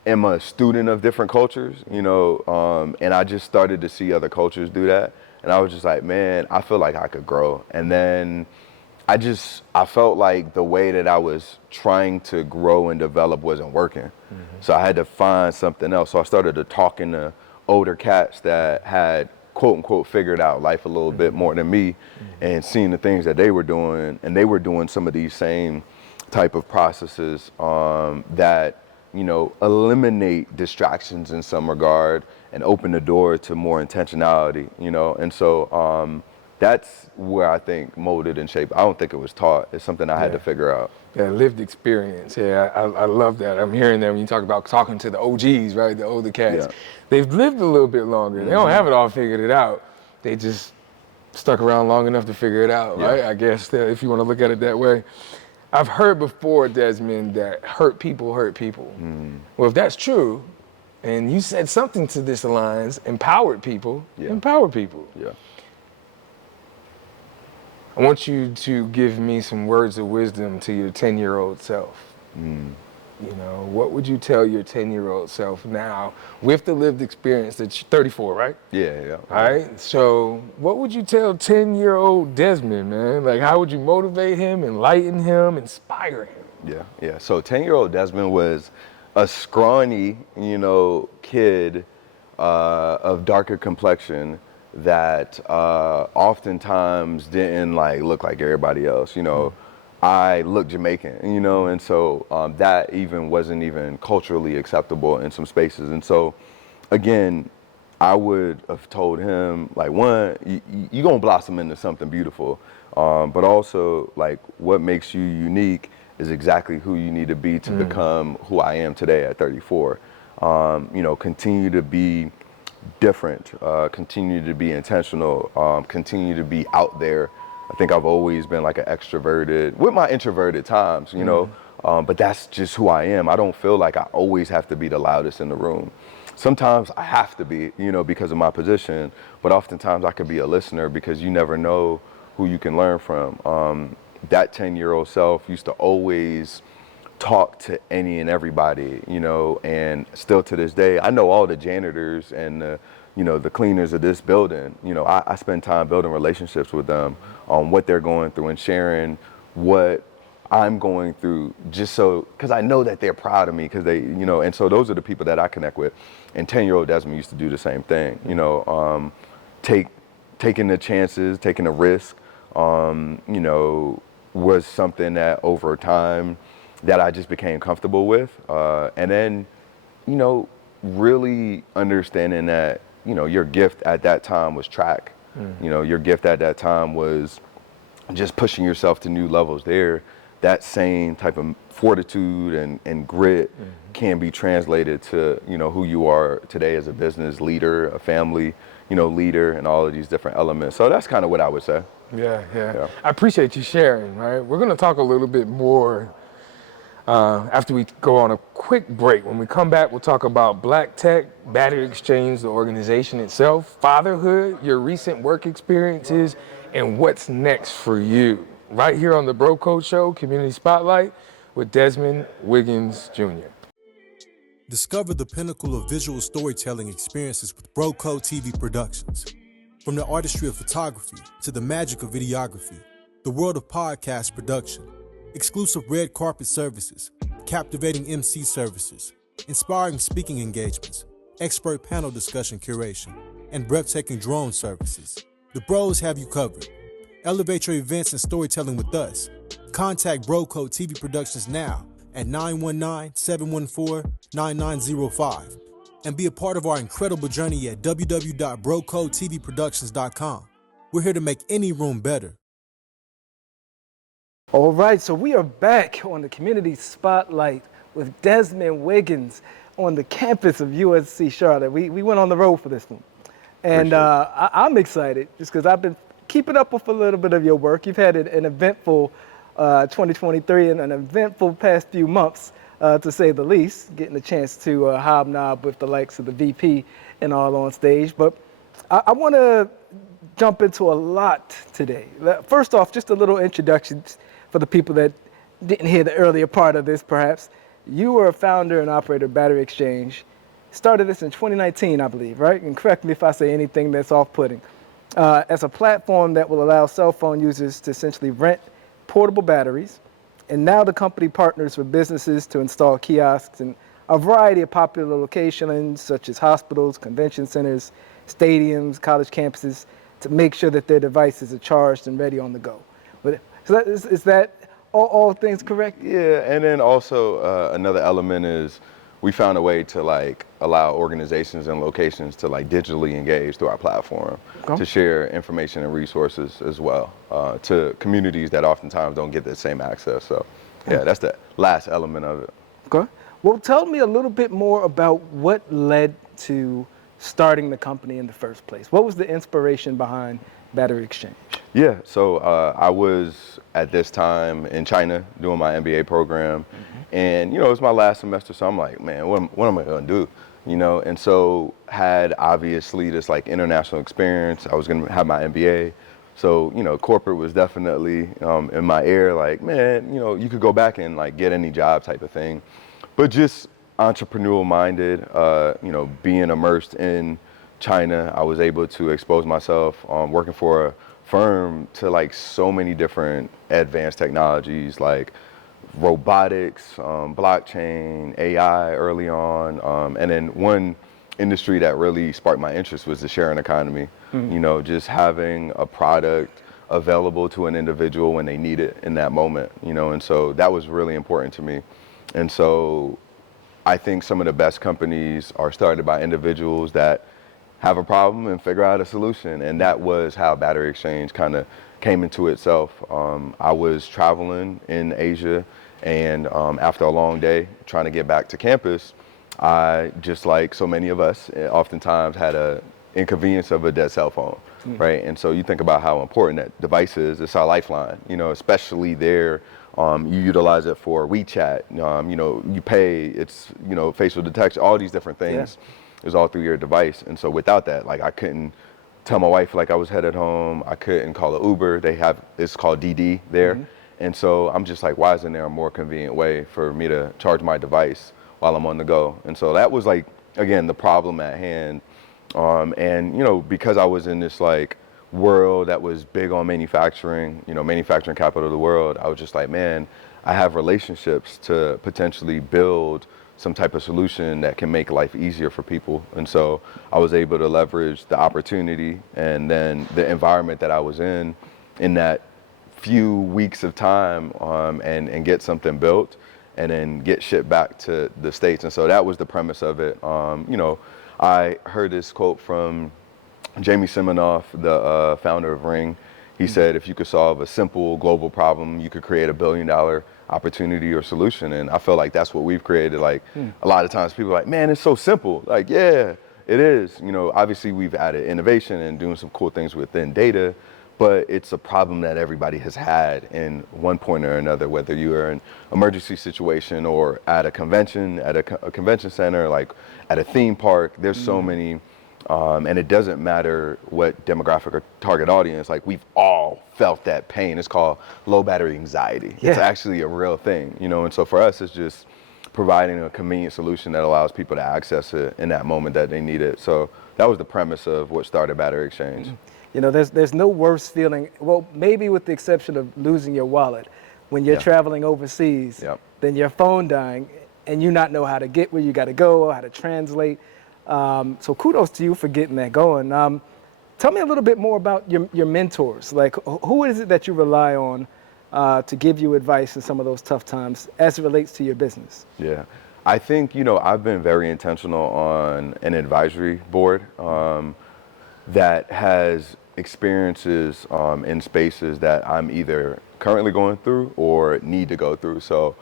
am a student of different cultures, you know, and I just started to see other cultures do that. And I was just like, man, I feel like I could grow. And then I felt like the way that I was trying to grow and develop wasn't working. So I had to find something else. So I started to talking to older cats that had, quote unquote, figured out life a little bit more than me, and seeing the things that they were doing. And they were doing some of these same type of processes that, eliminate distractions in some regard and open the door to more intentionality, and so that's where I think molded and shaped. I don't think it was taught. It's something I had to figure out. Yeah, lived experience. Yeah, I love that. I'm hearing that when you talk about talking to the OGs, right? The older cats. Yeah. They've lived a little bit longer. They don't have it all figured it out. They just stuck around long enough to figure it out, right? I guess if you want to look at it that way. I've heard before, Desmond, that hurt people hurt people. Well, if that's true, and you said something to this alliance, empower people. Yeah. I want you to give me some words of wisdom to your 10-year-old self. What would you tell your 10-year-old self now with the lived experience that you're 34, right? Yeah. All right. So what would you tell 10-year-old Desmond, man? Like, how would you motivate him, enlighten him, inspire him? Yeah. So 10-year-old Desmond was a scrawny, kid of darker complexion that oftentimes didn't look like everybody else. I look Jamaican, and so that even wasn't even culturally acceptable in some spaces. And so, again, I would have told him, one, you're gonna blossom into something beautiful, but also, what makes you unique is exactly who you need to be to become who I am today at 34. Continue to be different, continue to be intentional, continue to be out there. I think I've always been an extroverted, with my introverted times, but that's just who I am. I don't feel like I always have to be the loudest in the room. Sometimes I have to be, because of my position, but oftentimes I could be a listener because you never know who you can learn from. That 10-year-old self used to always talk to any and everybody, and still to this day, I know all the janitors and the cleaners of this building. I spend time building relationships with them on what they're going through and sharing what I'm going through, just so, because I know that they're proud of me, because they, and so those are the people that I connect with. And 10-year-old Desmond used to do the same thing, taking the chances, taking the risk, was something that over time that I just became comfortable with. And then, really understanding that, your gift at that time was track. Your gift at that time was just pushing yourself to new levels there. That same type of fortitude and grit can be translated to, who you are today as a business leader, a family, leader, and all of these different elements. So that's kind of what I would say. Yeah. I appreciate you sharing, right? We're going to talk a little bit more after we go on a quick break. When we come back, we'll talk about Black Tech, Battery Xchange, the organization itself, fatherhood, your recent work experiences, and what's next for you. Right here on the Bro Code Show, Community Spotlight, with Desmond Wiggins Jr. Discover the pinnacle of visual storytelling experiences with Bro Code TV Productions. From the artistry of photography to the magic of videography, the world of podcast production, exclusive red carpet services, captivating MC services, inspiring speaking engagements, expert panel discussion curation, and breathtaking drone services. The Bros have you covered. Elevate your events and storytelling with us. Contact Bro Code TV Productions now at 919-714-9905 and be a part of our incredible journey at www.brocodetvproductions.com. We're here to make any room better. All right, so we are back on the Community Spotlight with Desmond Wiggins on the campus of USC Charlotte. We went on the road for this one. And I'm excited just because I've been keeping up with a little bit of your work. You've had an eventful 2023 and an eventful past few months, to say the least, getting a chance to hobnob with the likes of the VP and all on stage. But I want to jump into a lot today. First off, just a little introduction for the people that didn't hear the earlier part of this, perhaps. You were a founder and operator of Battery Xchange. Started this in 2019, I believe, right? And correct me if I say anything that's off-putting. As a platform that will allow cell phone users to essentially rent portable batteries. And now the company partners with businesses to install kiosks in a variety of popular locations, such as hospitals, convention centers, stadiums, college campuses, to make sure that their devices are charged and ready on the go. So is that all things correct? Yeah, and then also another element is we found a way to like allow organizations and locations to like digitally engage through our platform to share information and resources as well to communities that oftentimes don't get the same access. So yeah, that's the last element of it. Okay. Well, tell me a little bit more about what led to starting the company in the first place. What was the inspiration behind Battery Xchange? Yeah, so I was at this time in China doing my MBA program, and you know it was my last semester, so I'm like, man, what am I gonna do? You know, and so had obviously this like international experience. I was gonna have my MBA, so you know, corporate was definitely in my ear. Like, man, you know, you could go back and like get any job type of thing, but just entrepreneurial minded. You know, being immersed in China, I was able to expose myself working for a firm to like so many different advanced technologies like robotics, blockchain, AI early on. And then one industry that really sparked my interest was the sharing economy. You know, just having a product available to an individual when they need it in that moment, you know, and so that was really important to me. And so I think some of the best companies are started by individuals that have a problem and figure out a solution. And that was how Battery Xchange kind of came into itself. I was traveling in Asia, and after a long day trying to get back to campus, I, just like so many of us, oftentimes had a inconvenience of a dead cell phone, right? And so you think about how important that device is. It's our lifeline, you know, especially there. You utilize it for WeChat, you know, you pay, it's, you know, facial detection, all these different things. Yeah. Is all through your device. And so without that, like I couldn't tell my wife like I was headed home. I couldn't call an Uber. They have, it's called DD there. And so I'm just like, why isn't there a more convenient way for me to charge my device while I'm on the go? And so that was like, again, the problem at hand. And, you know, because I was in this like world that was big on manufacturing, you know, manufacturing capital of the world, I was just like, man, I have relationships to potentially build some type of solution that can make life easier for people. And so I was able to leverage the opportunity and then the environment that I was in that few weeks of time and get something built and then get shipped back to the States. And so that was the premise of it. You know, I heard this quote from Jamie Siminoff, the founder of Ring. He said, if you could solve a simple global problem, you could create $1 billion opportunity or solution. And I feel like that's what we've created. Like a lot of times people are like, man, it's so simple. Like, yeah, it is. You know, obviously we've added innovation and doing some cool things within data, but it's a problem that everybody has had in one point or another, whether you are in an emergency situation or at a convention, at a convention center, like at a theme park. There's so many. And it doesn't matter what demographic or target audience, like we've all felt that pain. It's called low battery anxiety. Yeah. It's actually a real thing, you know, and so for us, it's just providing a convenient solution that allows people to access it in that moment that they need it. So that was the premise of what started Battery Xchange. You know, there's no worse feeling, well, maybe with the exception of losing your wallet, when you're traveling overseas, than your phone dying and you not know how to get where you got to go, how to translate. So kudos to you for getting that going. Tell me a little bit more about your mentors. Like, who is it that you rely on to give you advice in some of those tough times as it relates to your business? Yeah, I think, you know, I've been very intentional on an advisory board that has experiences in spaces that I'm either currently going through or need to go through. So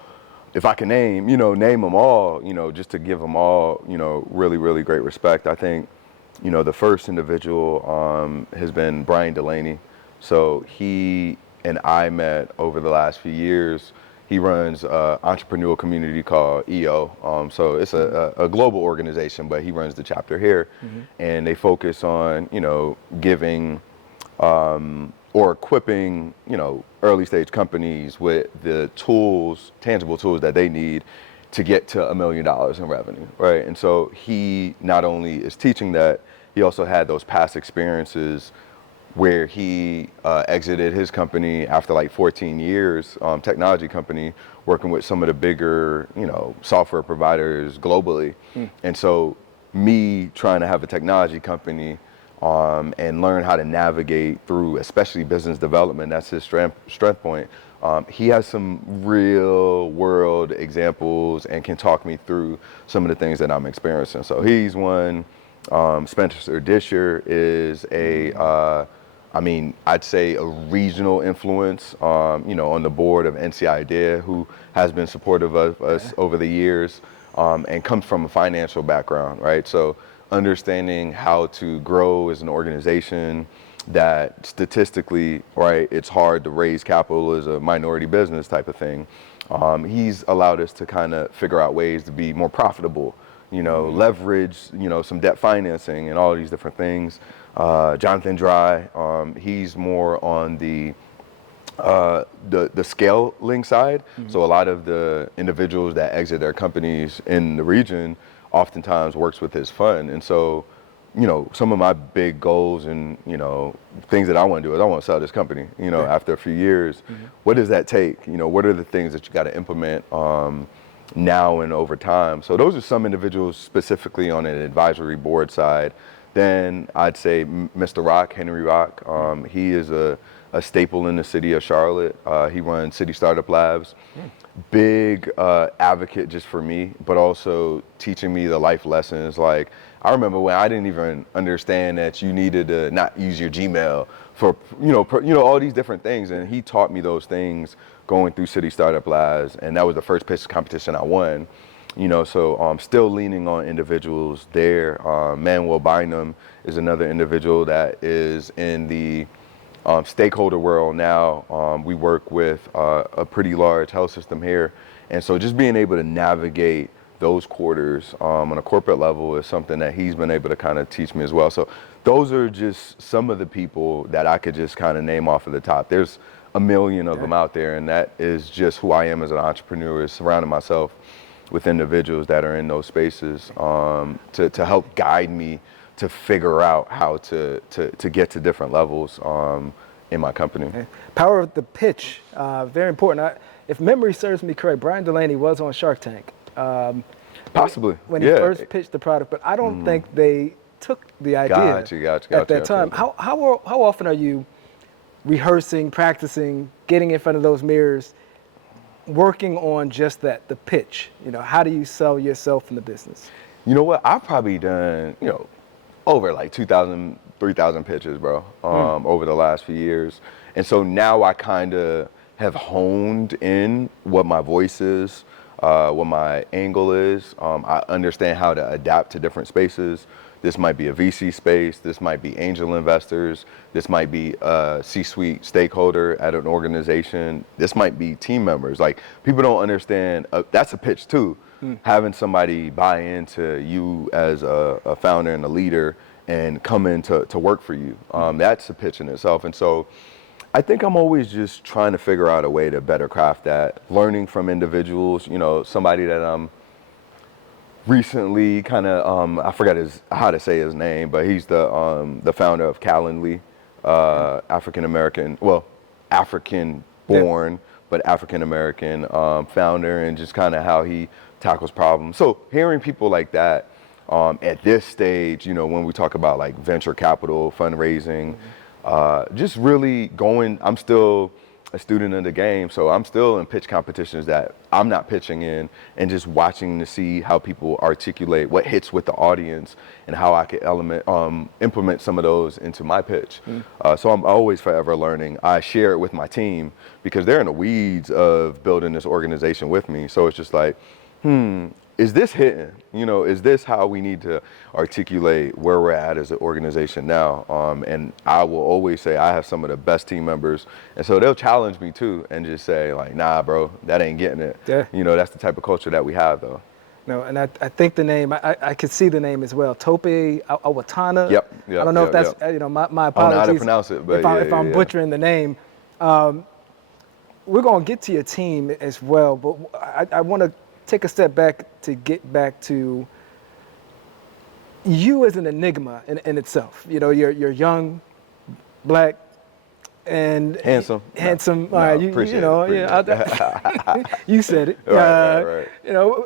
if I can name them all, you know, just to give them all, you know, really, really great respect. I think, you know, the first individual has been Brian Delaney. So he and I met over the last few years. He runs an entrepreneurial community called EO. So it's a global organization, but he runs the chapter here. And they focus on, you know, giving or equipping, you know, early stage companies with the tools, tangible tools that they need to get to $1 million in revenue, right? And so he not only is teaching that, he also had those past experiences where he exited his company after like 14 years, technology company, working with some of the bigger, you know, software providers globally. And so me trying to have a technology company and learn how to navigate through, especially business development, that's his strength point, He has some real world examples and can talk me through some of the things that I'm experiencing. So he's one. Spencer Disher is I'd say a regional influence, on the board of NC Idea, who has been supportive of us over the years, and comes from a financial background, right? So understanding how to grow as an organization that statistically, right, it's hard to raise capital as a minority business type of thing. He's allowed us to kind of figure out ways to be more profitable, leverage, some debt financing and all these different things. Jonathan Dry, he's more on the scaling side. So a lot of the individuals that exit their companies in the region oftentimes works with his fund. And so, some of my big goals and, things that I want to do is I want to sell this company, after a few years. What does that take? What are the things that you got to implement now and over time? So those are some individuals specifically on an advisory board side. Then I'd say Mr. Rock, Henry Rock, he is a staple in the city of Charlotte. He runs City Startup Labs. Big advocate just for me, but also teaching me the life lessons. Like, I remember when I didn't even understand that you needed to not use your Gmail for, all these different things. And he taught me those things going through City Startup Labs. And that was the first pitch competition I won. So I'm still leaning on individuals there. Manuel Bynum is another individual that is in the stakeholder world now. We work with a pretty large health system here. And so just being able to navigate those quarters on a corporate level is something that he's been able to kind of teach me as well. So those are just some of the people that I could just kind of name off of the top. There's a million of them out there, and that is just who I am as an entrepreneur, is surrounding myself with individuals that are in those spaces to help guide me to figure out how to get to different levels in my company. Okay. Power of the pitch, very important. If memory serves me correct, Brian Delaney was on Shark Tank. Possibly, when he first pitched the product, but I don't think they took the idea at that time. How often are you rehearsing, practicing, getting in front of those mirrors, working on just that, the pitch? How do you sell yourself in the business? You know what? I've probably done, over like 2,000, 3,000 pitches, bro, over the last few years. And so now I kind of have honed in what my voice is, what my angle is. I understand how to adapt to different spaces. This might be a VC space. This might be angel investors. This might be a C-suite stakeholder at an organization. This might be team members. Like, people don't understand. That's a pitch too. Having somebody buy into you as a founder and a leader and come in to work for you. That's a pitch in itself. And so I think I'm always just trying to figure out a way to better craft that, learning from individuals. Somebody that I'm recently kind of, I forgot how to say his name, but he's the founder of Calendly, African-American, well, African-born, but African-American founder, and just kind of how he tackles problems. So hearing people like that at this stage, when we talk about like venture capital, fundraising, just really going, I'm still a student of the game, so I'm still in pitch competitions that I'm not pitching in, and just watching to see how people articulate what hits with the audience and how I could implement some of those into my pitch. So I'm always forever learning. I share it with my team because they're in the weeds of building this organization with me. So it's just like, is this hitting? Is this how we need to articulate where we're at as an organization now? And I will always say I have some of the best team members. And so they'll challenge me too and just say like, nah, bro, that ain't getting it. Yeah. That's the type of culture that we have though. No, and I think the name, I could see the name as well. Tope Awatana. Yep. I don't know if that's, my apologies. I don't know how to pronounce it, but if I'm butchering the name. We're going to get to your team as well, but I want to take a step back to get back to you as an enigma in itself. You're young, black, and handsome. You said it. Right.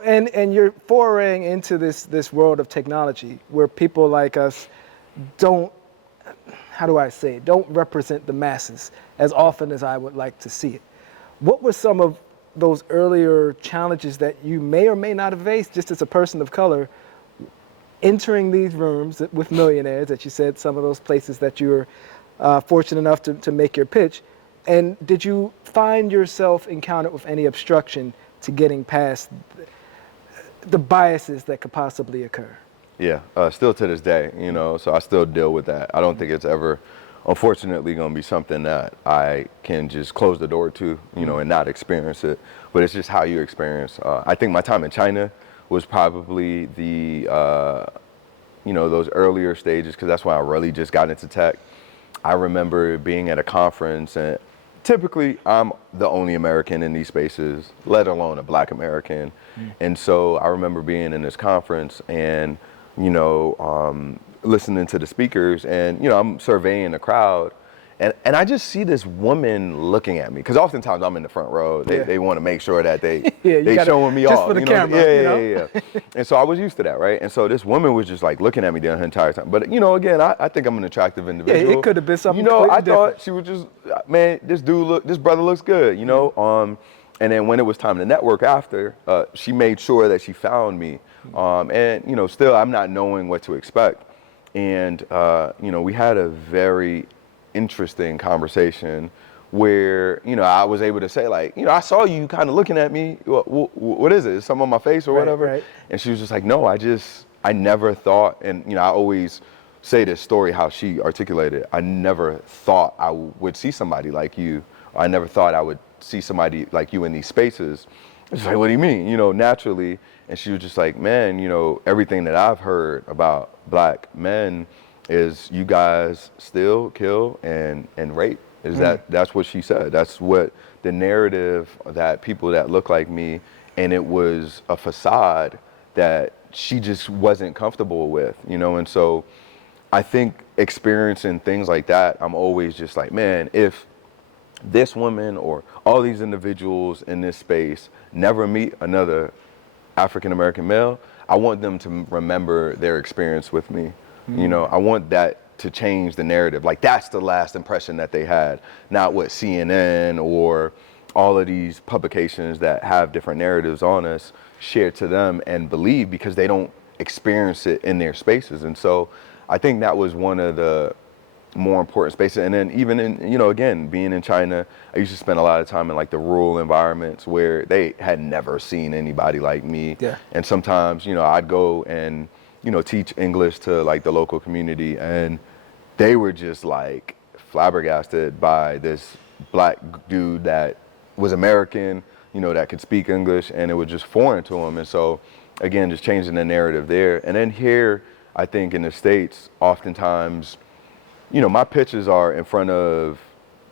And you're foraying into this world of technology where people like us don't represent the masses as often as I would like to see it. What were some of those earlier challenges that you may or may not have faced just as a person of color entering these rooms with millionaires, that you said some of those places that you were fortunate enough to make your pitch? And did you find yourself encountered with any obstruction to getting past the biases that could possibly occur? Yeah, still to this day, so I still deal with that. I don't think it's ever, unfortunately, going to be something that I can just close the door to, and not experience it. But it's just how you experience. I think my time in China was probably those earlier stages, because that's when I really just got into tech. I remember being at a conference, and typically I'm the only American in these spaces, let alone a Black American. And so I remember being in this conference and, listening to the speakers, and, I'm surveying the crowd. And I just see this woman looking at me, because oftentimes I'm in the front row. They want to make sure that they showing me just off. for the camera. Yeah. And so I was used to that, right? And so this woman was just like looking at me the entire time. But again, I think I'm an attractive individual. Yeah, it could have been something I completely different. thought she was just, man, this brother looks good, And then when it was time to network after, she made sure that she found me. And still I'm not knowing what to expect. And we had a very interesting conversation where, I was able to say, like, I saw you kind of looking at me. What is it? Is something on my face or whatever? Right. And she was just like, no, I never thought, and, I always say this story, how she articulated it. I never thought I would see somebody like you. I never thought I would see somebody like you in these spaces. I was like, what do you mean? Naturally. And she was just like, man, everything that I've heard about Black men is you guys still kill and rape. That's what she said. That's what the narrative that people that look like me, and it was a facade that she just wasn't comfortable with, and so I think experiencing things like that, I'm always just like, man, if this woman or all these individuals in this space never meet another African American male, I want them to remember their experience with me. I want that to change the narrative. Like, that's the last impression that they had, not what CNN or all of these publications that have different narratives on us share to them and believe, because they don't experience it in their spaces. And so I think that was one of the more important spaces. And then even in, again, being in China, I used to spend a lot of time in like the rural environments where they had never seen anybody like me. Yeah. And sometimes, I'd go and, teach English to like the local community, and they were just like flabbergasted by this Black dude that was American, that could speak English, and it was just foreign to them. And so again, just changing the narrative there. And then here, I think in the States, oftentimes, my pitches are in front of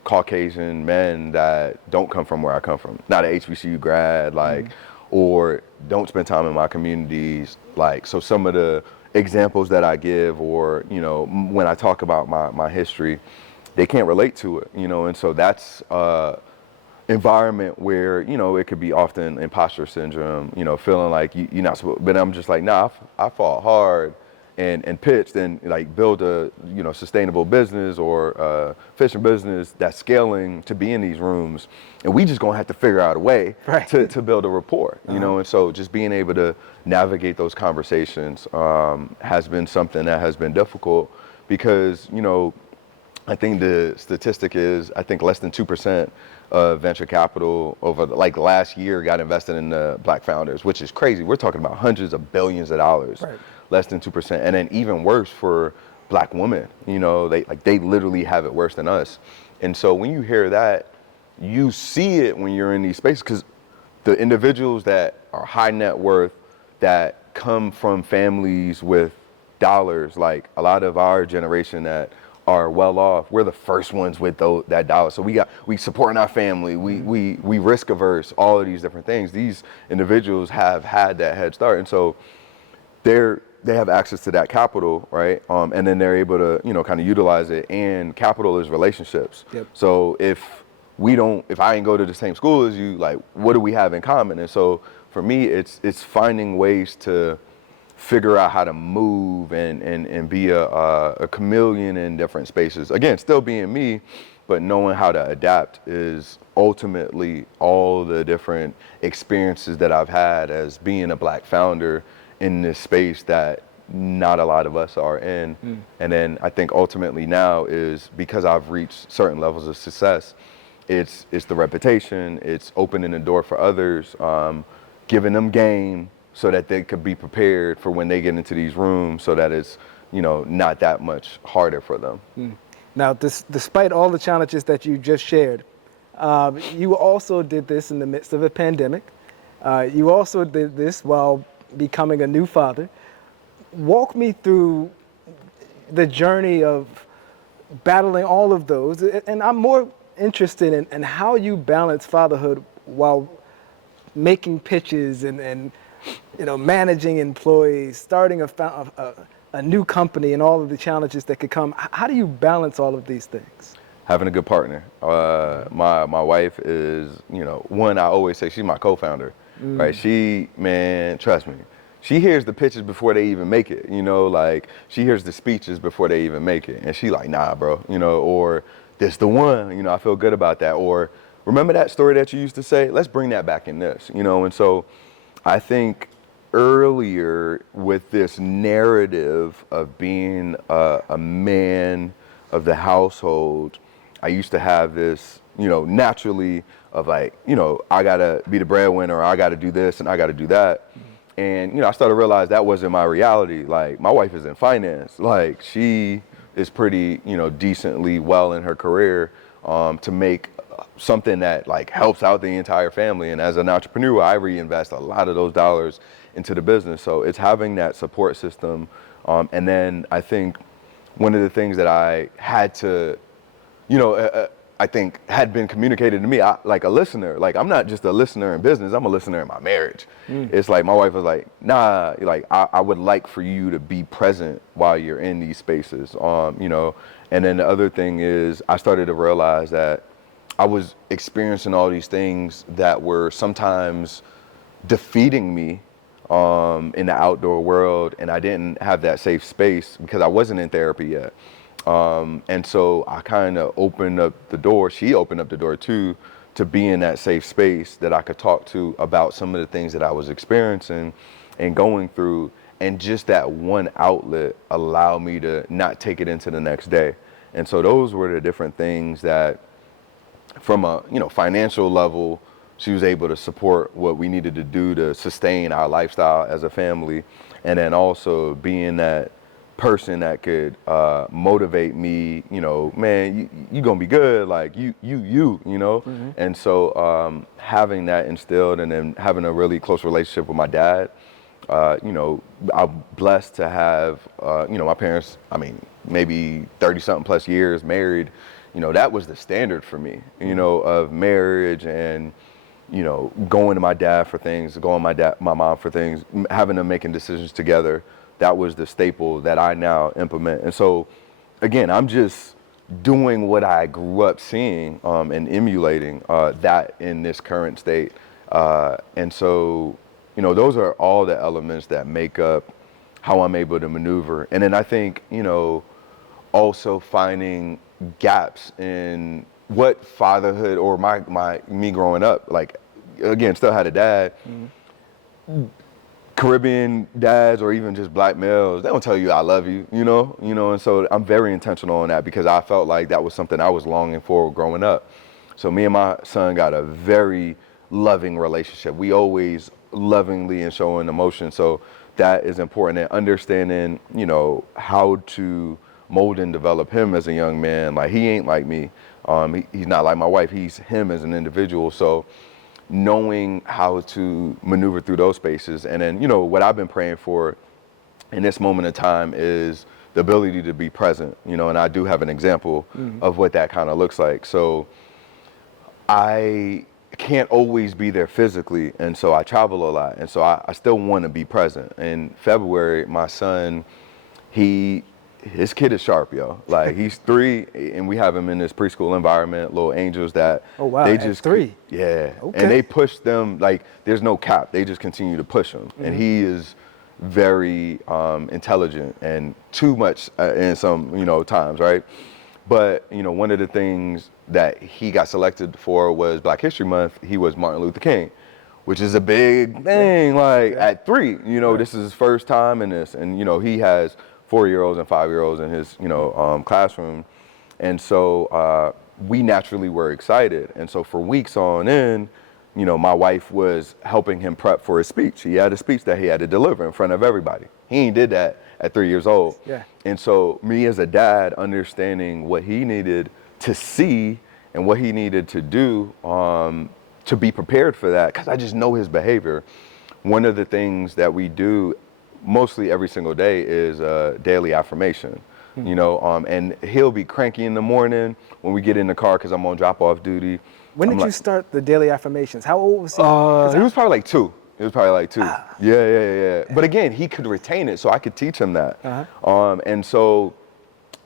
Caucasian men that don't come from where I come from, not an HBCU grad, or don't spend time in my communities. Like, so some of the examples that I give, or, when I talk about my history, they can't relate to it, and so that's environment where, it could be often imposter syndrome, feeling like you're not supposed, but I'm just like, nah, I fought hard and pitched and like build a, sustainable business or fishing business that's scaling to be in these rooms. And we just gonna have to figure out a way to build a rapport, and so just being able to navigate those conversations has been something that has been difficult, because, I think the statistic is, I think less than 2% of venture capital over the last year got invested in the Black founders, which is crazy. We're talking about hundreds of billions of dollars. Right. Less than 2%. And then even worse for Black women, they literally have it worse than us. And so when you hear that, you see it when you're in these spaces, because the individuals that are high net worth, that come from families with dollars, like a lot of our generation that are well off, we're the first ones with that dollar. So we supporting our family, we risk averse, all of these different things. These individuals have had that head start. And so they have access to that capital, right? And then they're able to, kind of utilize it. And capital is relationships. Yep. So if I ain't go to the same school as you, like, what do we have in common? And so for me, it's finding ways to figure out how to move and be a chameleon in different spaces. Again, still being me, but knowing how to adapt is ultimately all the different experiences that I've had as being a Black founder in this space that not a lot of us are in. And then I think ultimately now is because I've reached certain levels of success, it's the reputation, it's opening the door for others, giving them game so that they could be prepared for when they get into these rooms, so that it's, you know, not that much harder for them. Now, despite all the challenges that you just shared, you also did this in the midst of a pandemic. You also did this while becoming a new father. Walk me through the journey of battling all of those, and I'm more interested in how you balance fatherhood while making pitches and you know, managing employees, starting a new company, and all of the challenges that could come. How do you balance all of these things? Having a good partner. My wife is, you know, one, I always say she's my co-founder, right? She, man, trust me, she hears the pitches before they even make it, you know, like she hears the speeches before they even make it. And she like, nah, bro, you know, or this the one, you know, I feel good about that. Or remember that story that you used to say? Let's bring that back in this, you know? And so I think earlier with this narrative of being a man of the household, I used to have this, you know, naturally of like, you know, I gotta be the breadwinner, or I gotta do this and I gotta do that. And, you know, I started to realize that wasn't my reality. Like, my wife is in finance. Like, she is pretty, you know, decently well in her career to make something that, like, helps out the entire family. And as an entrepreneur, I reinvest a lot of those dollars into the business. So it's having that support system. And then I think one of the things that I had to, you know, I think had been communicated to me, like a listener. Like, I'm not just a listener in business, I'm a listener in my marriage. It's like, my wife was like, nah, like, I would like for you to be present while you're in these spaces, you know. And then the other thing is, I started to realize that I was experiencing all these things that were sometimes defeating me in the outdoor world, and I didn't have that safe space because I wasn't in therapy yet. And so I kind of opened up the door, she opened up the door too, to be in that safe space that I could talk to about some of the things that I was experiencing and going through. And just that one outlet allowed me to not take it into the next day. And so those were the different things that, from a, you know, financial level, she was able to support what we needed to do to sustain our lifestyle as a family. And then also being that person that could motivate me, you know, man, you gonna be good, like you know. And so having that instilled, and then having a really close relationship with my dad, you know, I'm blessed to have, you know, my parents, I mean, maybe 30 something plus years married, you know, that was the standard for me, you know, of marriage, and, you know, going to my dad for things, going to my mom for things, having them making decisions together. That was the staple that I now implement. And so, again, I'm just doing what I grew up seeing and emulating that in this current state. And so, you know, those are all the elements that make up how I'm able to maneuver. And then I think, you know, also finding gaps in what fatherhood, or me growing up, like, again, still had a dad. Caribbean dads, or even just Black males, they don't tell you I love you, you know, and so I'm very intentional on that, because I felt like that was something I was longing for growing up. So me and my son got a very loving relationship. We always lovingly and showing emotion. So that is important, and understanding, you know, how to mold and develop him as a young man. Like, he ain't like me. He's not like my wife. He's him as an individual. So knowing how to maneuver through those spaces. And then, you know, what I've been praying for in this moment of time is the ability to be present, you know, and I do have an example of what that kind of looks like. So I can't always be there physically, and so I travel a lot, and so I still want to be present. In February, my son, his kid is sharp, yo. Like, he's 3, and we have him in this preschool environment, little angels that they just, at 3? Yeah. Okay. And they push them, like, there's no cap. They just continue to push him. And he is very intelligent, and too much in some, you know, times, right? But, you know, one of the things that he got selected for was Black History Month. He was Martin Luther King, which is a big thing, like at 3, you know, this is his first time in this. And, you know, he has 4-year-olds and 5-year-olds in his, you know, classroom. And so we naturally were excited. And so for weeks on end, you know, my wife was helping him prep for his speech. He had a speech that he had to deliver in front of everybody. He ain't did that at 3 years old. Yeah. And so me as a dad, understanding what he needed to see and what he needed to do to be prepared for that, because I just know his behavior. One of the things that we do mostly every single day is daily affirmation. You know, and he'll be cranky in the morning when we get in the car because I'm on drop-off duty. When did you start the daily affirmations? How old was he? He was probably like 2. He was probably like 2. Yeah. But again, he could retain it, so I could teach him that. And so,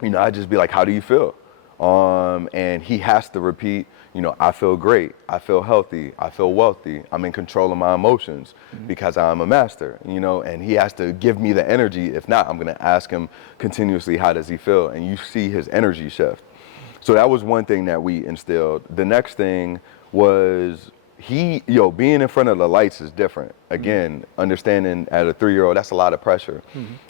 you know, I'd just be like, how do you feel? And he has to repeat, you know, I feel great, I feel healthy, I feel wealthy, I'm in control of my emotions because I'm a master, you know, and he has to give me the energy. If not, I'm gonna ask him continuously, how does he feel? And you see his energy shift. So that was one thing that we instilled. The next thing was being in front of the lights is different. Again, understanding at a 3-year-old, that's a lot of pressure.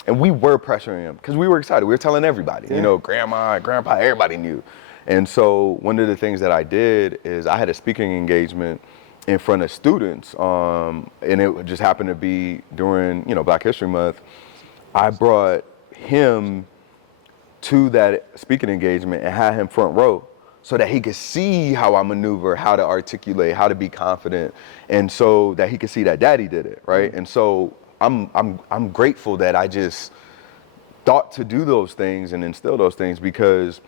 And we were pressuring him because we were excited. We were telling everybody, you know, grandma, grandpa, everybody knew. And so one of the things that I did is I had a speaking engagement in front of students, and it just happened to be during, you know, Black History Month. I brought him to that speaking engagement and had him front row so that he could see how I maneuver, how to articulate, how to be confident, and so that he could see that daddy did it, right? And so I'm grateful that I just thought to do those things and instill those things, because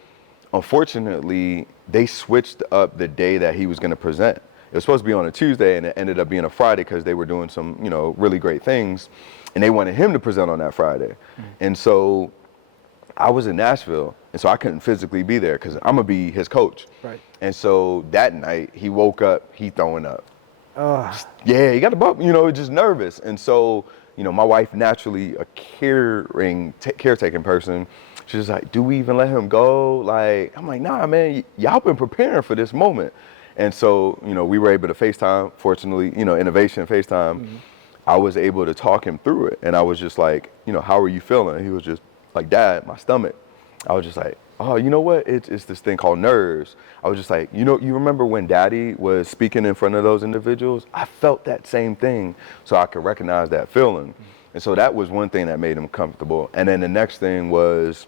unfortunately they switched up the day that he was going to present. It was supposed to be on a Tuesday and it ended up being a Friday because they were doing some, you know, really great things, and they wanted him to present on that Friday. And so I was in Nashville, and so I couldn't physically be there because I'm gonna be his coach. Right. And so that night he woke up, he throwing up. Yeah, he got a bump, you know, just nervous. And so, you know, my wife, naturally a caretaking person, she's like, do we even let him go? Like, I'm like, nah, man, y'all been preparing for this moment. And so, you know, we were able to FaceTime, fortunately, you know, innovation, FaceTime. I was able to talk him through it. And I was just like, you know, how are you feeling? And he was just like, Dad, my stomach. I was just like, oh, you know what? It's this thing called nerves. I was just like, you know, you remember when Daddy was speaking in front of those individuals? I felt that same thing, so I could recognize that feeling. And so that was one thing that made him comfortable. And then the next thing was,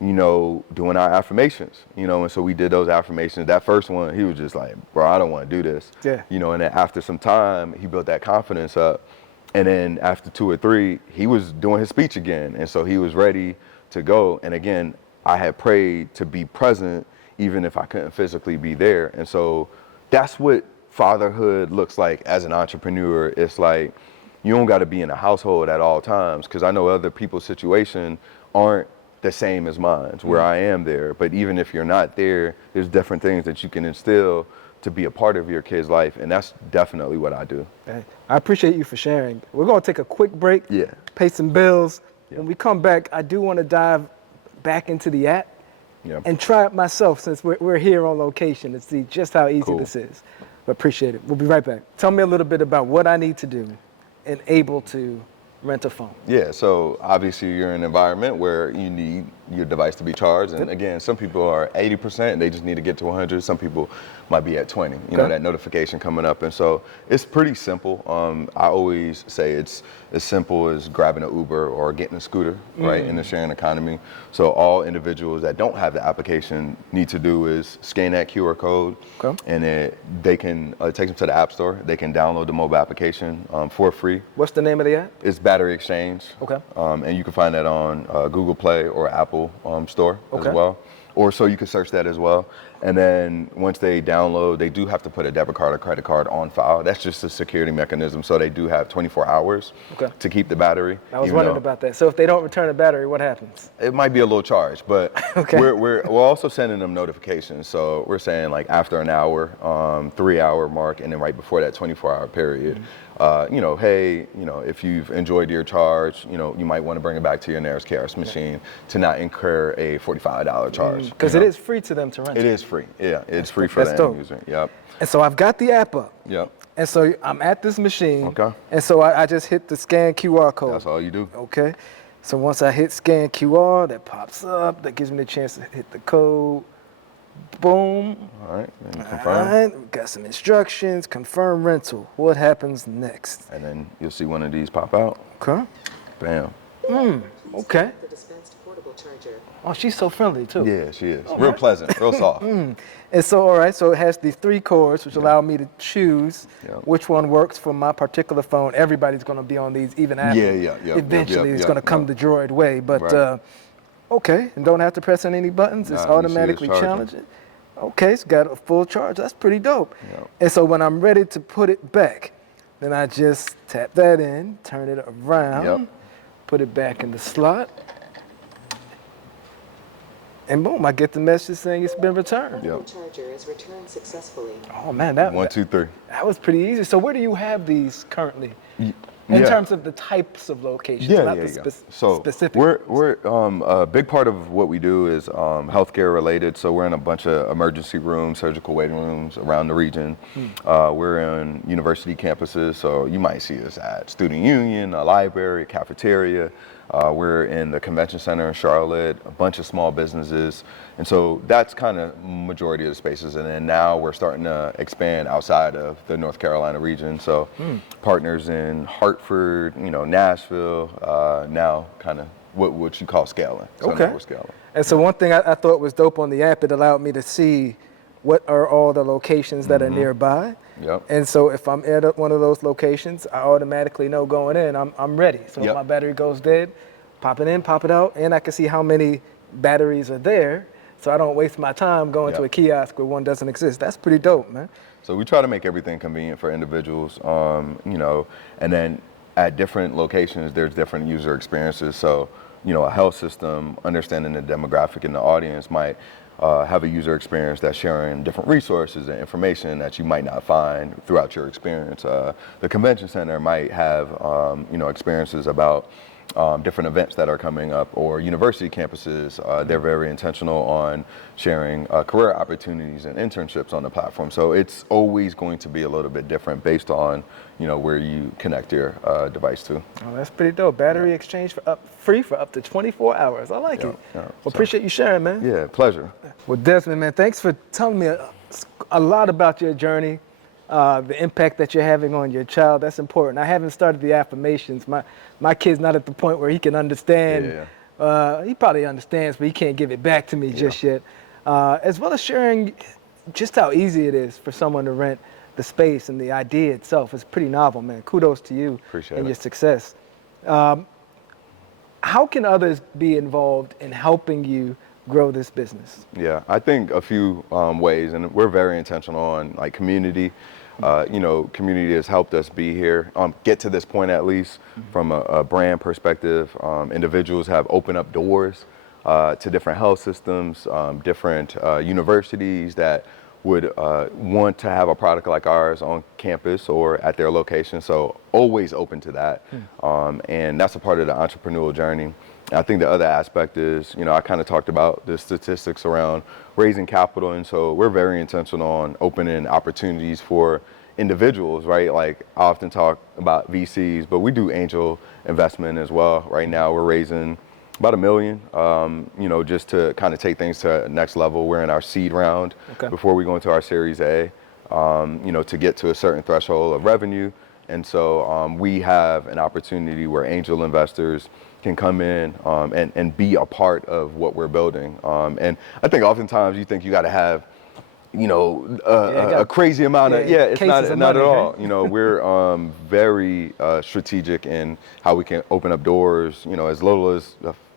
you know, doing our affirmations, you know, and so we did those affirmations. That first one, he was just like, bro, I don't want to do this. Yeah. You know, and then after some time, he built that confidence up. And then after 2 or 3, he was doing his speech again. And so he was ready to go. And again, I had prayed to be present even if I couldn't physically be there. And so that's what fatherhood looks like as an entrepreneur. It's like, you don't got to be in a household at all times, because I know other people's situation aren't the same as mine, where I am there. But even if you're not there, there's different things that you can instill to be a part of your kid's life. And that's definitely what I do. Hey, I appreciate you for sharing. We're going to take a quick break, pay some bills. When we come back, I do want to dive back into the app and try it myself, since we're here on location, to see just how easy this is. But appreciate it. We'll be right back. Tell me a little bit about what I need to do and able to rent a phone. Yeah, so obviously you're in an environment where you need your device to be charged. And again, some people are 80% and they just need to get to 100. Some people might be at 20, you know, that notification coming up. And so it's pretty simple. I always say it's as simple as grabbing an Uber or getting a scooter, right, in the sharing economy. So all individuals that don't have the application need to do is scan that QR code, and they can, it takes them to the App Store. They can download the mobile application for free. What's the name of the app? It's Battery Xchange. And you can find that on Google Play or Apple Store as well. Or so you can search that as well. And then once they download, they do have to put a debit card or credit card on file. That's just a security mechanism. So they do have 24 hours to keep the battery. I was wondering about that. So if they don't return the battery, what happens? It might be a little charge, but we're also sending them notifications. So we're saying like after an hour, 3 hour mark, and then right before that 24-hour period. hey, if you've enjoyed your charge, you might want to bring it back to your nearest KRS machine to not incur a $45 charge. Because it is free to them to rent. It is free. Yeah, it's free for the dope. end user. Yep. And so I've got the app up. Yep. And so I'm at this machine. Okay. And so I just hit the scan QR code. That's all you do. Okay. So once I hit scan QR, that pops up. That gives me the chance to hit the code. Boom. All right. Then All confirm. right. We got some instructions. Confirm rental. What happens next? And then you'll see one of these pop out. Okay. Bam. Okay. The dispensed portable charger. Oh, she's so friendly too. Yeah, she is. Real pleasant, real soft. And so, all right, so it has these 3 cords, which allow me to choose which one works for my particular phone. Everybody's going to be on these, even after. Eventually, it's going to come the Droid way. But, Right. okay, and don't have to press on any buttons. It's Nah, you see it's automatically charging. challenging. Okay, it's got a full charge. That's pretty dope. Yep. And so when I'm ready to put it back, then I just tap that in, turn it around, Yep. put it back in the slot. And boom, I get the message saying it's been returned. Yep. The charger is returned successfully. Oh man, that 1, 2, 3. that was pretty easy. So where do you have these currently? In Yeah. terms of the types of locations, Yeah, not yeah, the yeah. So specific. we're a big part of what we do is healthcare related. So we're in a bunch of emergency rooms, surgical waiting rooms around the region. We're in university campuses, so you might see us at Student Union, a library, a cafeteria. We're in the convention center in Charlotte, a bunch of small businesses. And so that's kind of majority of the spaces. And then now we're starting to expand outside of the North Carolina region. So partners in Hartford, Nashville, now kind of what you call scaling. So Okay. now we're scaling. And so one thing I thought was dope on the app, it allowed me to see what are all the locations that are nearby. Yep. And so if I'm at one of those locations, I automatically know going in, I'm ready. So if Yep. my battery goes dead, pop it in, pop it out, and I can see how many batteries are there, so I don't waste my time going to Yep. a kiosk where one doesn't exist. That's pretty dope, man. So we try to make everything convenient for individuals, and then at different locations, there's different user experiences. So, a health system, understanding the demographic in the audience might have a user experience that's sharing different resources and information that you might not find throughout your experience. The convention center might have, experiences about different events that are coming up, or university campuses. They're very intentional on sharing career opportunities and internships on the platform. So it's always going to be a little bit different based on where you connect your device to. Oh, that's pretty dope. Battery exchange free for up to 24 hours. I like it. Yeah. Well, So- appreciate you sharing, man. Yeah, pleasure. Well, Desmond, man, thanks for telling me a lot about your journey, the impact that you're having on your child. That's important. I haven't started the affirmations. My kid's not at the point where he can understand. He probably understands, but he can't give it back to me just yet. As well as sharing just how easy it is for someone to rent the space, and the idea itself is pretty novel, man. Kudos to you Appreciate and it. your success. How can others be involved in helping you grow this business? Yeah, I think a few ways, and we're very intentional on community. Community has helped us be here, get to this point at least from a brand perspective. Individuals have opened up doors to different health systems, different universities that would want to have a product like ours on campus or at their location. So always open to that. And that's a part of the entrepreneurial journey. I think the other aspect is, I kind of talked about the statistics around raising capital. And so we're very intentional on opening opportunities for individuals, right? Like I often talk about VCs, but we do angel investment as well. Right now we're raising about $1 million, just to kind of take things to the next level. We're in our seed round before we go into our Series A, to get to a certain threshold of revenue. And so we have an opportunity where angel investors can come in and be a part of what we're building. And I think oftentimes you think you got to have, a crazy amount of, it's not at money, all. We're very strategic in how we can open up doors, as little as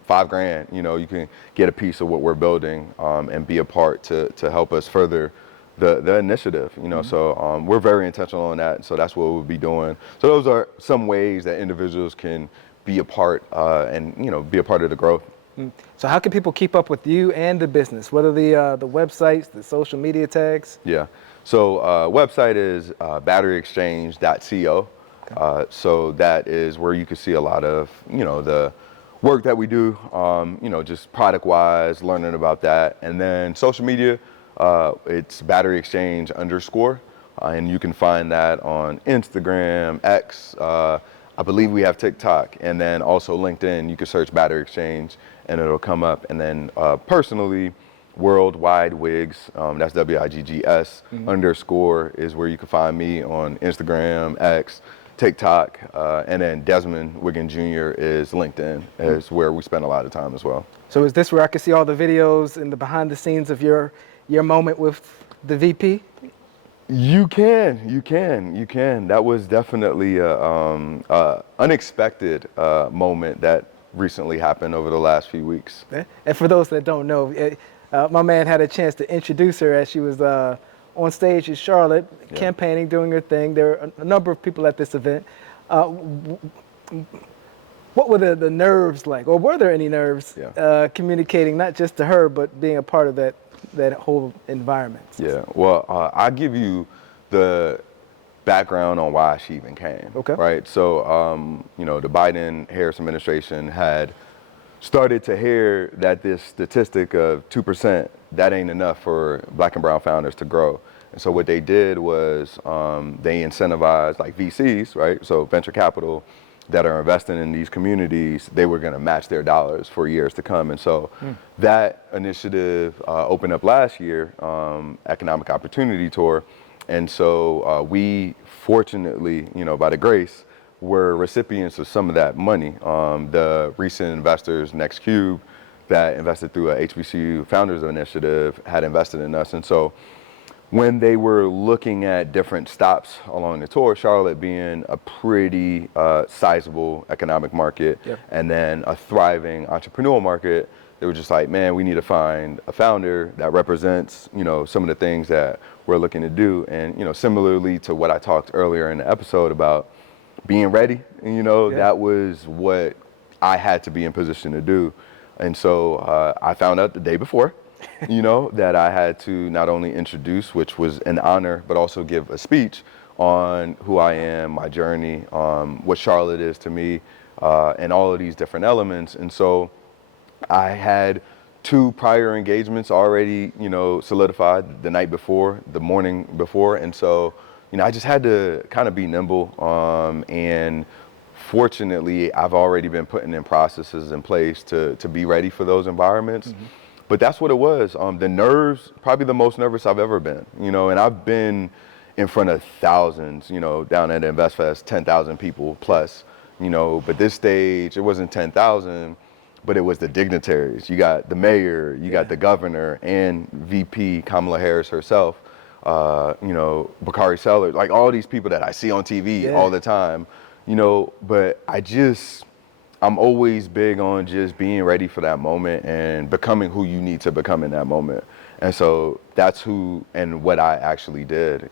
$5,000, you can get a piece of what we're building and be a part to help us further the initiative, so we're very intentional on that. So that's what we'll be doing. So those are some ways that individuals can be a part and, be a part of the growth. So how can people keep up with you and the business? What are the websites, the social media tags? Yeah. So website is batteryexchange.co. So that is where you can see a lot of, the work that we do, just product-wise, learning about that. And then social media, it's Battery Xchange _, and you can find that on Instagram, X, I believe we have TikTok, and then also LinkedIn. You can search Battery Exchange and it'll come up. And then personally, Worldwide Wigs, that's WIGGS _ is where you can find me on Instagram, X, TikTok, and then Desmond Wiggan Jr. is LinkedIn, is where we spend a lot of time as well. So is this where I can see all the videos and the behind the scenes of your moment with the VP? You can. That was definitely a unexpected moment that recently happened over the last few weeks. And for those that don't know, my man had a chance to introduce her as she was on stage in Charlotte, campaigning, doing her thing. There were a number of people at this event. What were the nerves like, or were there any nerves communicating not just to her, but being a part of that whole environment? Yeah, well, I'll give you the background on why she even came. Okay. Right, so, the Biden-Harris administration had started to hear that this statistic of 2%, that ain't enough for Black and brown founders to grow. And so what they did was they incentivized like VCs, right? So venture capital that are investing in these communities, they were gonna match their dollars for years to come. And so that initiative opened up last year, Economic Opportunity Tour. And so we fortunately, by the grace, were recipients of some of that money. The recent investors, NextCube, that invested through a HBCU Founders Initiative, had invested in us. And so when they were looking at different stops along the tour, Charlotte being a pretty sizable economic market, and then a thriving entrepreneurial market, they were just like, man, we need to find a founder that represents, some of the things that we're looking to do. And, similarly to what I talked earlier in the episode about being ready, that was what I had to be in position to do. And so I found out the day before, that I had to not only introduce, which was an honor, but also give a speech on who I am, my journey, what Charlotte is to me, and all of these different elements. And so I had 2 prior engagements already, solidified the night before, the morning before. And so, I just had to kind of be nimble. And fortunately, I've already been putting in processes in place to be ready for those environments. But that's what it was. The nerves, probably the most nervous I've ever been, and I've been in front of thousands, down at InvestFest, 10,000 people plus, but this stage, it wasn't 10,000, but it was the dignitaries. You got the mayor, you got the governor, and VP Kamala Harris herself, Bakari Sellers, like all these people that I see on TV all the time, but I'm always big on just being ready for that moment and becoming who you need to become in that moment. And so that's who and what I actually did,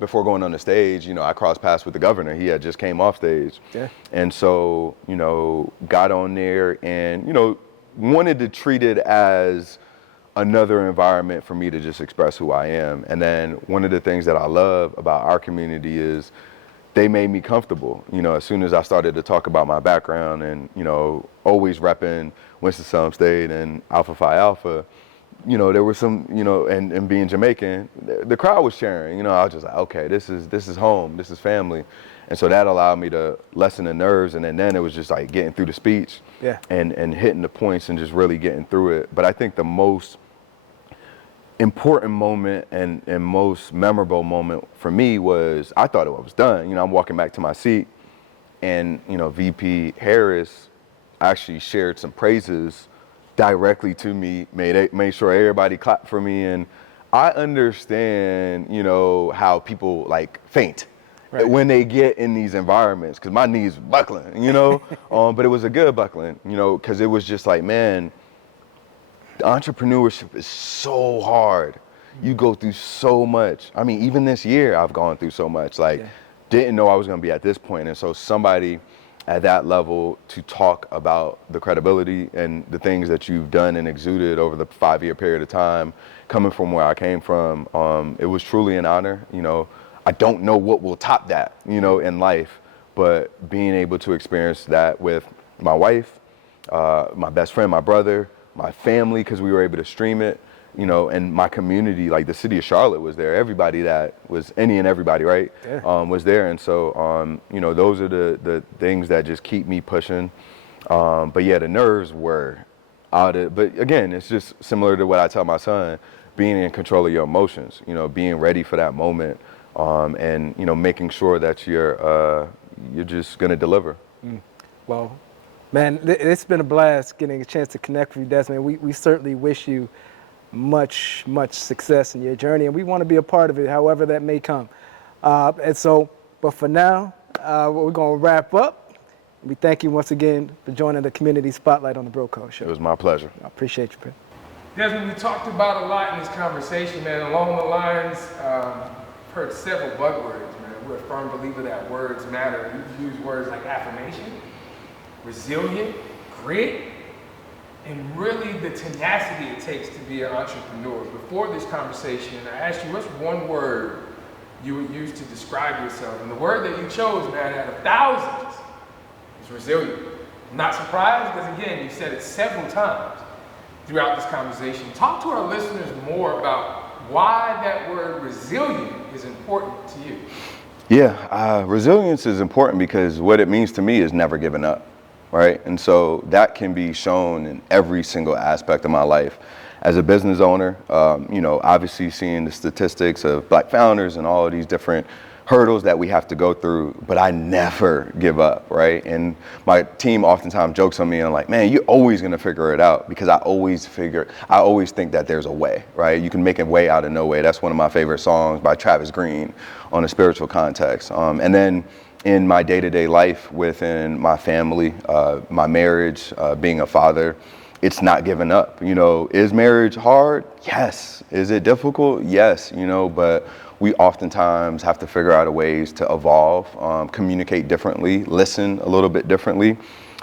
before going on the stage, I crossed paths with the governor. He had just came off stage. And so, got on there and, wanted to treat it as another environment for me to just express who I am. And then one of the things that I love about our community is they made me comfortable, as soon as I started to talk about my background and, always repping Winston-Salem State and Alpha Phi Alpha, there was some, and being Jamaican, the crowd was cheering, I was just like, okay, this is home, this is family. And so that allowed me to lessen the nerves. And then it was just like getting through the speech and hitting the points and just really getting through it. But I think the most important moment and most memorable moment for me was, I thought it was done. I'm walking back to my seat and, VP Harris actually shared some praises directly to me, made sure everybody clapped for me. And I understand, how people like faint when they get in these environments, because my knees buckling, but it was a good buckling, because it was just like, man, entrepreneurship is so hard. You go through so much. I mean, even this year, I've gone through so much. Didn't know I was going to be at this point. And so somebody at that level to talk about the credibility and the things that you've done and exuded over the 5-year period of time, coming from where I came from, it was truly an honor. I don't know what will top that, in life. But being able to experience that with my wife, my best friend, my brother, my family, because we were able to stream it, and my community, like the city of Charlotte was there. Everybody that was any and everybody, right, was there. And so, those are the things that just keep me pushing. But yeah, the nerves were out of, but again, it's just similar to what I tell my son, being in control of your emotions, being ready for that moment, and, making sure that you're just going to deliver. Well, man, it's been a blast getting a chance to connect with you, Desmond. We certainly wish you much success in your journey, and we want to be a part of it, however that may come. But for now, we're going to wrap up. We thank you once again for joining the Community Spotlight on the Bro Code Show. It was my pleasure. I appreciate you, man. Desmond, we talked about a lot in this conversation, man. Along the lines, heard several buzzwords, man. We're a firm believer that words matter. You use words like affirmation, resilient, grit, and really the tenacity it takes to be an entrepreneur. Before this conversation, I asked you, what's one word you would use to describe yourself? And the word that you chose, man, out of thousands, is resilient. I'm not surprised, because again, you said it several times throughout this conversation. Talk to our listeners more about why that word resilient is important to you. Yeah, resilience is important because what it means to me is never giving up, right? And so that can be shown in every single aspect of my life. As a business owner, obviously seeing the statistics of Black founders and all of these different hurdles that we have to go through, but I never give up, right? And my team oftentimes jokes on me and like, man, you're always gonna figure it out, because I always think that there's a way, right? You can make a way out of no way. That's one of my favorite songs by Travis Green on a spiritual context. And then in my day-to-day life within my family, my marriage, being a father, it's not giving up. Is marriage hard? Yes. Is it difficult? Yes, but we oftentimes have to figure out ways to evolve, communicate differently, listen a little bit differently.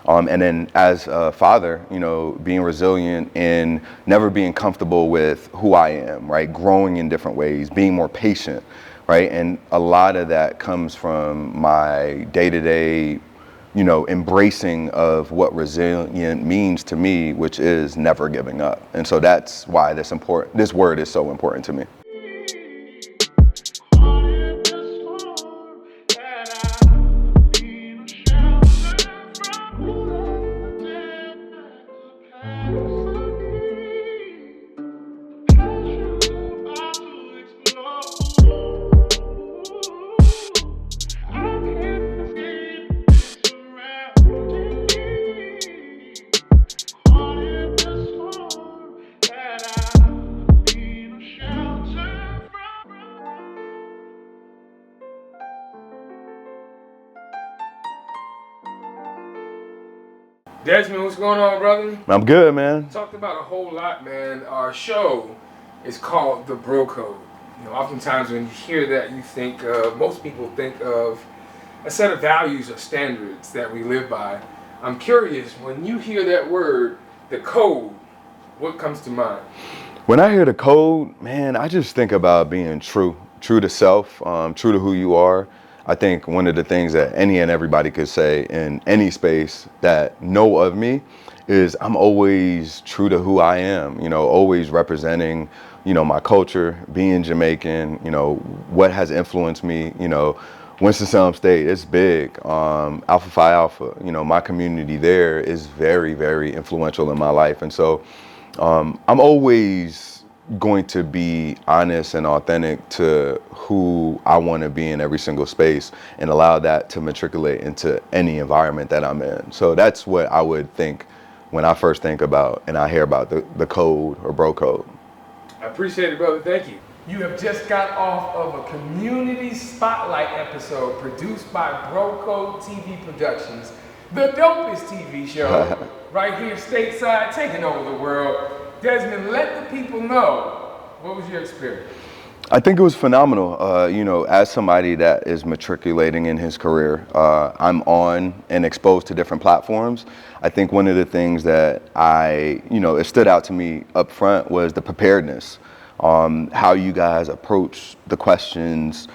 And then as a father, being resilient and never being comfortable with who I am, right? Growing in different ways, being more patient, right? And a lot of that comes from my day-to-day, embracing of what resilient means to me, which is never giving up. And so that's why this word is so important to me. Desmond, what's going on, brother? I'm good, man. Talked about a whole lot, man. Our show is called The Bro Code. Oftentimes when you hear that, you think most people think of a set of values or standards that we live by. I'm curious, when you hear that word, the code, what comes to mind? When I hear the code, man, I just think about being true to self, true to who you are. I think one of the things that any and everybody could say in any space that know of me is I'm always true to who I am, always representing, my culture, being Jamaican, what has influenced me, Winston-Salem State, it's big. Alpha Phi Alpha, my community there is very, very influential in my life. And so I'm always going to be honest and authentic to who I want to be in every single space and allow that to matriculate into any environment that I'm in. So that's what I would think when I first think about and I hear about the code or bro code. I appreciate it, brother. Thank you. You have just got off of a Community Spotlight episode produced by Bro Code TV Productions, the dopest TV show right here stateside, taking over the world. Desmond, let the people know, what was your experience? I think it was phenomenal. As somebody that is matriculating in his career, I'm on and exposed to different platforms. I think one of the things that it stood out to me up front was the preparedness, how you guys approach the questions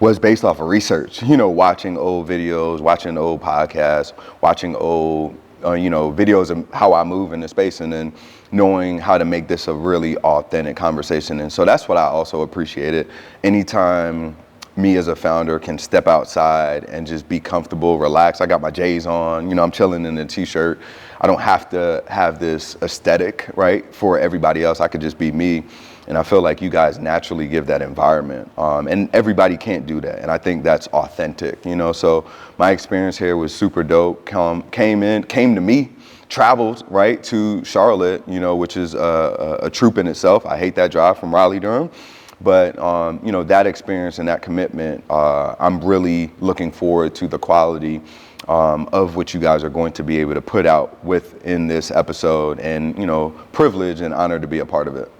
was based off of research, you know, watching old videos, watching old podcasts, watching old, videos of how I move in the space, and then knowing how to make this a really authentic conversation. And so that's what I also appreciated. Anytime me as a founder can step outside and just be comfortable, relax. I got my J's on, you know, I'm chilling in a t-shirt. I don't have to have this aesthetic, right, for everybody else. I could just be me. And I feel like you guys naturally give that environment. And everybody can't do that. And I think that's authentic, you know? So my experience here was super dope. Came to me, traveled, right, to Charlotte, you know, which is a troop in itself. I hate that drive from Raleigh, Durham. But, that experience and that commitment, I'm really looking forward to the quality of what you guys are going to be able to put out within this episode, and, you know, privileged and honored to be a part of it.